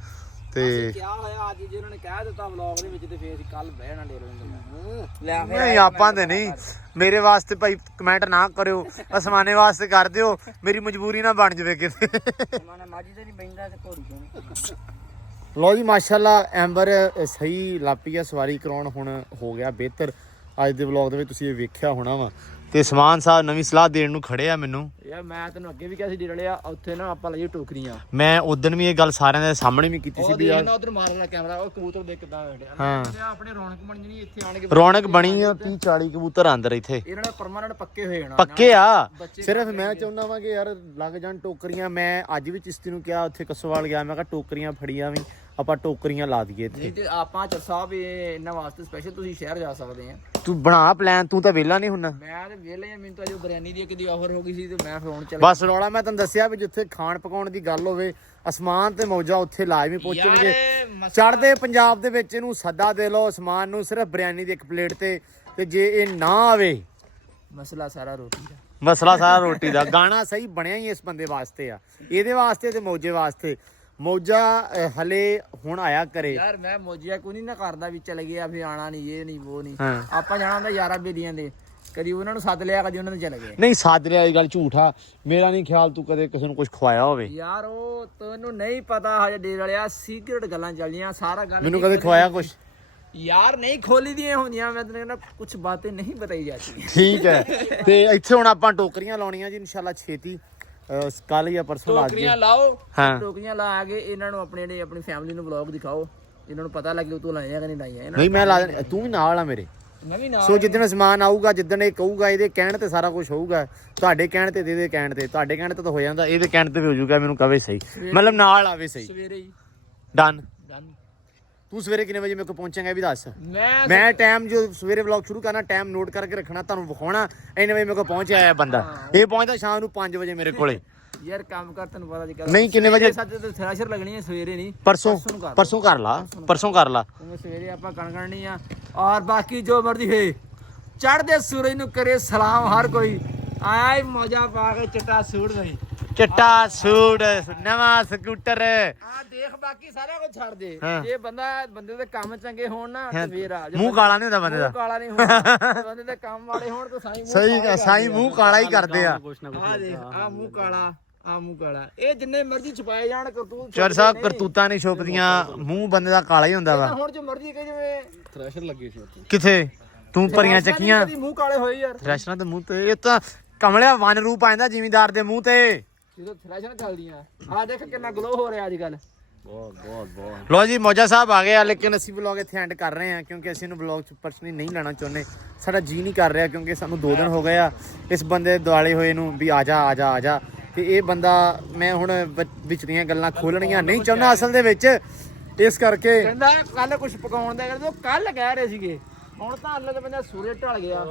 ਤੇ ਕਿਆ ਹੋਇਆ ਅੱਜ ਜੇ ਉਹਨਾਂ ਨੇ ਕਹਿ ਦਿੱਤਾ ਵਲੌਗ ਦੇ ਵਿੱਚ ਤੇ ਫੇਰ ਕੱਲ ਬਹਿਣਾ ਡੇਰੇ ਨੂੰ। ਲੈ ਫਿਰ ਨਹੀਂ ਆਪਾਂ ਤੇ ਨਹੀਂ, ਮੇਰੇ ਵਾਸਤੇ ਭਾਈ ਕਮੈਂਟ ਨਾ ਕਰਿਓ, ਅਸਮਾਨੇ ਵਾਸਤੇ ਕਰ ਦਿਓ, ਮੇਰੀ ਮਜਬੂਰੀ ਨਾ ਬਣ ਜਾਵੇ ਕਿਤੇ। ਮਾਨਾ ਮਾਜੀ ਤੇ ਨਹੀਂ ਬੈਂਦਾ ਤੇ ਘੋੜੀ ਤੋਂ। ਲੋ ਜੀ ਮਾਸ਼ਾਅੱਲਾ ਐਂਬਰ ਸਹੀ ਲਾਪੀ ਆ ਸਵਾਰੀ ਕਰਾਉਣ, ਹੁਣ ਹੋ ਗਿਆ ਬਿਹਤਰ। ਅੱਜ ਦੇ ਵਲੌਗ ਦੇ ਵਿੱਚ ਤੁਸੀਂ ਇਹ ਵੇਖਿਆ ਹੋਣਾ ਵਾ। ਤੇ ਸਮਾਨ ਸਾਹਿਬ ਨਵੀਂ ਸਲਾਹ ਦੇਣ ਨੂੰ ਖੜੇ ਆ ਮੈਨੂੰ। ਯਾਰ ਮੈਂ ਤੈਨੂੰ ਅੱਗੇ ਵੀ ਕਿਹਾ ਸੀ ਡੇਰੇ ਵਾਲਿਆ, ਉੱਥੇ ਨਾ ਆਪਾਂ ਲਈਏ ਟੋਕਰੀਆਂ। ਮੈਂ ਉਦੋਂ ਵੀ ਇਹ ਗੱਲ ਸਾਰਿਆਂ ਦੇ ਸਾਹਮਣੇ ਵੀ ਕੀਤੀ ਸੀ ਵੀ ਯਾਰ ਉਧਰ ਮਾਰ ਰਿਹਾ ਕੈਮਰਾ, ਉਹ ਕਬੂਤਰ ਦੇਖ ਕਿਦਾਂ ਬੈਠਿਆ। ਹਾਂ ਆਪਣੇ ਰੌਣਕ ਬਣ ਜਣੀ ਇੱਥੇ ਆਣ ਕੇ। ਰੌਣਕ ਬਣੀ ਆ, 30-40 ਕਬੂਤਰ ਅੰਦਰ ਇੱਥੇ ਇਹਨਾਂ ਨੇ ਪਰਮਾਨੈਂਟ ਪੱਕੇ ਹੋਏ ਹੋਣਾ। ਪੱਕੇ ਆ। ਸਿਰਫ ਮੈਂ ਚਾਹੁੰਦਾ ਵਾਂ ਕਿ ਯਾਰ ਲੱਗ ਜਾਣ ਟੋਕਰੀਆਂ। ਮੈਂ ਅੱਜ ਵੀ ਚਿਸ਼ਤੀ ਨੂੰ ਕਿਹਾ, ਉੱਥੇ ਕੱਸੋਵਾਲ ਗਿਆ, ਮੈਂ ਕਿਹਾ ਟੋਕਰੀਆਂ ਫੜੀਆਂ ਵੀ ਆਪਾਂ ਟੋਕਰੀਆਂ ਲਾ ਦਈਏ ਇੱਥੇ। ਨਹੀਂ ਤੇ ਆਪਾਂ ਚੱਲ ਸਾਹਿਬ ਇਹਨਾਂ ਵਾਸਤੇ ਸਪੈਸ਼ਲ ਤੁਸੀਂ ਸ਼ਹਿਰ ਜਾ ਸਕਦੇ ਆ। ਤੂੰ ਬਣਾ ਪਲਾਨ, ਤੂੰ ਤਾਂ ਵਿਹਲਾ ਨਹੀਂ ਹੁੰਨਾ। ਮੈਂ ਤੇ ਵਿਹਲੇ ਆ, ਮੈਨੂੰ ਤਾਂ ਜੋ ਬਿਰਿਆਨੀ ਦੀ ਕਿਦੀ ਆਫਰ ਹੋ ਗਈ ਸੀ ਤੇ ਮੈਂ ਫੋਨ ਚੱਲ ਬਸ ਰੌਲਾ ਮੈਂ ਤੁਹਾਨੂੰ ਦੱਸਿਆ ਵੀ ਜਿੱਥੇ ਖਾਣ ਪਕਾਉਣ ਦੀ ਗੱਲ ਹੋਵੇ, ਅਸਮਾਨ ਤੇ ਮੌਜਾ ਉੱਥੇ ਲਾਜ਼ਮੀ ਪਹੁੰਚਣਗੇ। ਚੜ੍ਹਦੇ ਪੰਜਾਬ ਦੇ ਵਿੱਚ ਇਹਨੂੰ ਸੱਦਾ ਦੇ ਲਓ ਅਸਮਾਨ ਨੂੰ, ਸਿਰਫ ਬਿਰਿਆਨੀ ਦੀ ਇੱਕ ਪਲੇਟ ਤੇ ਜੇ ਇਹ ਨਾ ਆਵੇ ਮਸਲਾ ਸਾਰਾ ਰੋਟੀ ਦਾ। ਮਸਲਾ ਸਾਰਾ ਰੋਟੀ ਦਾ। ਗਾਣਾ ਸਹੀ ਬਣਿਆ ਹੀ ਇਸ ਬੰਦੇ ਵਾਸਤੇ ਆ, ਇਹਦੇ ਵਾਸਤੇ ਤੇ ਮੌਜੇ ਵਾਸਤੇ। ਮੌਜਾ ਹਲੇ ਹੁਣ ਆਇਆ ਕਰੇ। ਯਾਰ ਮੈਂ ਮੋਜੀਆ ਕੋਈ ਨਹੀਂ ਨਾ ਕਰਦਾ ਵੀ ਚਲੇ ਗਿਆ ਵੀ ਆਣਾ ਨਹੀਂ, ਇਹ ਨਹੀਂ ਉਹ ਨਹੀਂ। ਹਾਂ ਆਪਾਂ ਜਾਣਾ ਹੁੰਦਾ ਯਾਰਾਂ ਬੇਲੀਆਂ ਦੇ, ਕਦੀ ਉਹਨਾਂ ਨੂੰ ਸੱਦ ਲਿਆ, ਕਦੀ ਉਹਨਾਂ ਨੂੰ ਚਲੇ ਗਏ। ਨਹੀਂ ਸਾਧ ਰਿਹਾ, ਇਹ ਗੱਲ ਝੂਠ ਆ। ਮੇਰਾ ਨਹੀਂ ਖਿਆਲ ਤੂੰ ਕਦੇ ਕਿਸੇ ਨੂੰ ਕੁਝ ਖਵਾਇਆ ਹੋਵੇ। ਯਾਰ ਉਹ ਤੈਨੂੰ ਨਹੀਂ ਪਤਾ ਹਜੇ ਡੇਰੇ ਵਾਲਿਆ, ਸੀਕ੍ਰੀਟ ਗੱਲਾਂ ਚੱਲਦੀਆਂ ਸਾਰਾ ਗੱਲ। ਮੈਨੂੰ ਕਦੇ ਖਵਾਇਆ ਕੁਝ? ਯਾਰ ਨਹੀਂ ਖੋਲੀ ਦੀਆਂ ਹੁੰਦੀਆਂ, ਮੈਂ ਤੈਨੂੰ ਕਹਿੰਦਾ ਕੁਝ ਬਾतें ਨਹੀਂ ਬਤਾਈ ਜਾਂਦੀ। ਠੀਕ ਹੈ। ਤੇ ਇੱਥੇ ਹੁਣ ਆਪਾਂ ਟੋਕਰੀਆਂ ਲਾਉਣੀਆਂ ਜੀ ਇਨਸ਼ਾਅੱਲਾ ਛੇਤੀ, ਕੱਲ ਜਾਂ ਪਰਸੋਂ ਲਾ ਟੋਕਰੀਆਂ ਦਈਏ। ਲਾਓ। ਹਾਂ ਟੋਕਰੀਆਂ ਲਾ ਕੇ ਇਹਨਾਂ ਨੂੰ ਆਪਣੇ ਜਿਹੜੇ ਆਪਣੀ ਫੈਮਿਲੀ ਨੂੰ ਵਲੌਗ ਦਿਖਾਓ, ਇਹਨਾਂ ਨੂੰ ਪਤਾ ਲੱਗੇ ਤੂੰ ਲਾਇਆ ਕਿ ਨਹੀਂ ਲਾਇਆ। ਨਹੀਂ ਮੈਂ ਲਾ ਦੇਣਾ, ਤੂੰ ਵੀ ਨਾਲ ਆ ਮੇਰੇ। ਨਵੀਂ ਨਾ ਸੋ ਜਿੱਦਣ ਸਮਾਨ ਆਊਗਾ, ਜਿੱਦਣ ਇਹ ਕਹੂਗਾ, ਇਹਦੇ ਕਹਿਣ ਤੇ ਸਾਰਾ ਕੁਝ ਹੋਊਗਾ। ਤੁਹਾਡੇ ਕਹਿਣ ਤੇ ਇਹਦੇ ਕਹਿਣ ਤੇ, ਤੁਹਾਡੇ ਕਹਿਣ ਤੇ ਤਾਂ ਹੋ ਜਾਂਦਾ, ਇਹਦੇ ਕਹਿਣ ਤੇ ਵੀ ਹੋ ਜਾਊਗਾ। ਮੈਨੂੰ ਕਵੇ ਸਹੀ, ਮਤਲਬ ਨਾਲ ਆਵੇ ਸਹੀ। ਸਵੇਰੇ ਹੀ ਡਨ। ਡਨ। ਤੂੰ ਸਵੇਰੇ ਕਿੰਨੇ ਵਜੇ ਮੇਰੇ ਕੋਲ ਪਹੁੰਚੇਗਾ ਇਹ ਵੀ ਦੱਸ। ਮੈਂ ਮੈਂ ਟਾਈਮ ਜੋ ਸਵੇਰੇ ਵਲੌਗ ਸ਼ੁਰੂ ਕਰਨਾ, ਟਾਈਮ ਨੋਟ ਕਰਕੇ ਰੱਖਣਾ, ਤੁਹਾਨੂੰ ਵਿਖਾਉਣਾ ਇੰਨੇ ਵਜੇ ਮੇਰੇ ਕੋਲ ਪਹੁੰਚ ਆਇਆ ਬੰਦਾ। ਇਹ ਪਹੁੰਚਦਾ ਸ਼ਾਮ ਨੂੰ 5 ਵਜੇ ਮੇਰੇ ਕੋਲੇ। ਯਾਰ ਕੰਮ ਕਰ, ਤੈਨੂੰ ਪਤਾ ਜੀ ਨਹੀਂ ਕਿੰਨੇ ਵਜੇ? ਸੱਚ ਤੇ ਥ੍ਰੈਸ਼ਰ ਲੱਗਣੀ ਹੈ ਸਵੇਰੇ ਨਹੀਂ, ਪਰਸੋਂ ਨੂੰ ਕਰ। ਪਰਸੋਂ ਕਰ ਲਾ, ਪਰਸੋਂ ਕਰ ਲਾ। ਕਿਉਂਕਿ ਸਵੇਰੇ ਆਪਾਂ ਕਣਕਣੀ ਆ। ਔਰ ਬਾਕੀ ਜੋ ਮਰਦੀ ਹੈ, ਚੜ੍ਹਦੇ ਸੂਰਜ ਨੂੰ ਕਰੇ ਸਲਾਮ ਹਰ ਕੋਈ। ਆਇਆ ਹੀ ਮੌਜਾ ਪਾ ਕੇ ਚਿੱਟਾ ਸੂਟ ਗਈ। ਚਿੱਟਾ ਸੂਟ ਨਵਾਂ ਸਕੂਟਰ ਆ ਦੇਖ ਬਾਕੀ ਸਾਰਾ ਕੁਝ ਛੱਡ ਦੇ ਹਾਂ। ਜੇ ਬੰਦੇ ਦੇ ਕੰਮ ਚੰਗੇ ਹੋਣ ਨਾ ਤੇ ਫੇਰ ਆ ਮੂੰਹ ਕਾਲਾ ਨਹੀਂ ਹੁੰਦਾ ਬੰਦੇ ਦਾ ਮੂੰਹ ਕਾਲਾ ਨਹੀਂ ਹੁੰਦਾ ਬੰਦੇ ਦੇ ਕੰਮ ਵਾਲੇ ਹੋਣ ਤਾਂ ਸਾਈ ਮੂੰਹ ਸਹੀ ਸਾਈ ਮੂੰਹ ਕਾਲਾ ਹੀ ਕਰਦੇ ਆ ਆ ਦੇਖ ਆ ਮੂੰਹ ਕਾਲਾ ਆ ਮੂੰਹ ਕਾਲਾ ਇਹ ਜਿੰਨੇ ਮਰਜ਼ੀ ਛੁਪਾਏ ਜਾਣ ਕਰਤੂਤ ਚਰ ਸਾਹਿਬ ਕਰਤੂਤਾਂ ਨਹੀਂ ਛੁਪਦੀਆਂ ਮੂੰਹ ਬੰਦੇ ਦਾ ਕਾਲਾ ਹੀ ਹੁੰਦਾ ਵਾ ਹੁਣ ਜੋ ਮਰਜ਼ੀ ਕਹੇ ਜਿਵੇਂ ਥ੍ਰੈਸ਼ਰ ਲੱਗੇ ਸੀ ਉੱਥੇ ਕਿੱਥੇ ਤੂੰ ਭਰੀਆਂ ਚੱਕੀਆਂ ਕਦੀ ਮੂੰਹ ਕਾਲੇ ਹੋਏ ਯਾਰ ਥ੍ਰੈਸ਼ਰਾਂ ਦੇ ਮੂੰਹ ਤੇ ਇਹ ਤਾਂ ਕਮਲਿਆ ਵਨ ਰੂਪ ਆਂਦਾ ਜ਼ਿਮੀਂਦਾਰ ਦੇ ਮੂੰਹ ਤੇ ਜਦੋਂ ਥ੍ਰੈਸ਼ਰ ਚੱਲਦੀਆਂ ਆ ਦੇਖ ਕਿੰਨਾ ਗਲੋ ਹੋ ਰਿਹਾ ਅੱਜ ਕੱਲ ਲੋ ਜੀ ਮੌਜਾ ਸਾਹਿਬ ਆ ਗਏ ਆ ਲੇਕਿਨ ਅਸੀਂ ਵਲੌਗ ਇੱਥੇ ਐਂਡ ਕਰ ਰਹੇ ਹਾਂ ਕਿਉਂਕਿ ਅਸੀਂ ਇਹਨੂੰ ਵਲੌਗ ਚ ਪਰਸਨਲੀ ਨਹੀਂ ਲੈਣਾ ਚਾਹੁੰਦੇ ਸਾਡਾ ਜੀ ਨਹੀਂ ਕਰ ਰਿਹਾ ਕਿਉਂਕਿ ਸਾਨੂੰ 2 ਦਿਨ ਹੋ ਗਏ ਆ ਇਸ ਬੰਦੇ ਦੇ ਦੁਆਲੇ ਹੋਏ ਨੂੰ ਵੀ ਆ ਜਾ ਤੇ ਇਹ ਬੰਦਾ ਮੈਂ ਹੁਣ ਵਿੱਚ ਦੀਆਂ ਗੱਲਾਂ ਖੋਲਣੀਆਂ ਨਹੀਂ ਚਾਹੁੰਦਾ ਅਸਲ ਦੇ ਵਿੱਚ ਇਸ ਕਰਕੇ ਕਹਿੰਦਾ ਕੱਲ ਕੁਝ ਪਕਾਉਣ ਦਾ ਕਹਿੰਦਾ ਕੱਲ ਕਹਿ ਰਹੇ ਸੀਗੇ ਹੁਣ ਤਾਂ ਅੱਲੇ ਤੇ ਬੰਦਾ ਸੂਰਜ ਢਲ ਗਿਆ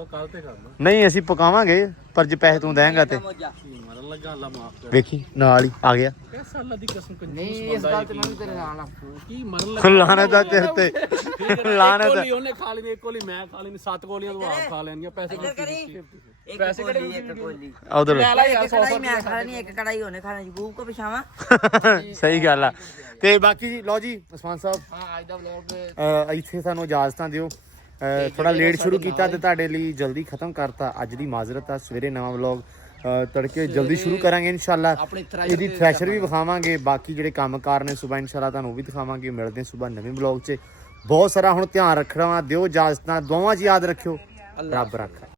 ਨਹੀਂ ਅਸੀਂ ਪਕਾਵਾਂਗੇ ਪਰ ਜੇ ਪੈਸੇ ਤੂੰ ਦੇਂਗਾ ਤੇ ਵੇਖੀ ਨਾਲ ਹੀ ਆ ਗਿਆ ਨਹੀਂ ਇਸ ਗੱਲ ਤੇ ਮੈਂ ਵੀ ਤੇਰੇ ਨਾਲ ਆ ਲਾਨਤ ਦਾ ਤੇਰੇ ਤੇ ਲਾਨਤ ਉਹਨੇ ਖਾ ਲੈਣੀ ਇੱਕ ਕੋਲੀ ਮੈਂ ਖਾ ਲੈਣੀ 7 ਕੋਲੀਆਂ ਤੂੰ ਆਪ ਖਾ ਲੈਣੀਆਂ ਪੈਸੇ ਪੈਸੇ ਕਿਹੜੇ ਇੱਕ ਕੋਲੀ ਉਧਰ ਇੱਕ ਕੜਾਈ ਮੈਂ ਖਾ ਲੈਣੀ ਇੱਕ ਕੜਾਈ ਉਹਨੇ ਖਾਣੀ ਜੀ ਬੂਬ ਕੋ ਪਿਛਾਵਾਂ ਸਹੀ ਗੱਲ ਆ ਤੇ ਬਾਕੀ ਜੀ ਲਓ ਜੀ ਉਸਮਾਨ ਸਾਹਿਬ ਹਾਂ ਅੱਜ ਦਾ ਵਲੌਗ ਇੱਥੇ ਸਾਨੂੰ ਇਜਾਜ਼ਤਾਂ ਦਿਓ ਥੋੜਾ ਲੇਟ ਸ਼ੁਰੂ ਕੀਤਾ ਤੇ ਤੁਹਾਡੇ ਲਈ ਜਲਦੀ ਖਤਮ ਕਰਤਾ ਅੱਜ ਦੀ ਮਾਜ਼ਰਤ ਆ ਸਵੇਰੇ ਨਵਾਂ ਵਲੌਗ ਤੜਕੇ ਜਲਦੀ ਸ਼ੁਰੂ ਕਰਾਂਗੇ ਇਨਸ਼ਾਅੱਲਾ ਇਹਦੀ ਥ੍ਰੈਸ਼ਰ ਵੀ ਵਿਖਾਵਾਂਗੇ ਬਾਕੀ ਜਿਹੜੇ ਕੰਮਕਾਰ ਨੇ ਸਵੇਰ ਇਨਸ਼ਾਅੱਲਾ ਤੁਹਾਨੂੰ ਉਹ ਵੀ ਦਿਖਾਵਾਂਗੇ ਮਿਲਦੇ ਹਾਂ ਸਵੇਰ ਨਵੇਂ ਵਲੌਗ 'ਚ ਬਹੁਤ ਸਾਰਾ ਹੁਣ ਧਿਆਨ ਰੱਖਣਾ ਵਾ ਦਿਓ ਇਜਾਜ਼ਤਾਂ ਦੋਵਾਂ 'ਚ ਯਾਦ ਰੱਖਿਓ ਰੱਬ ਰੱਖਾ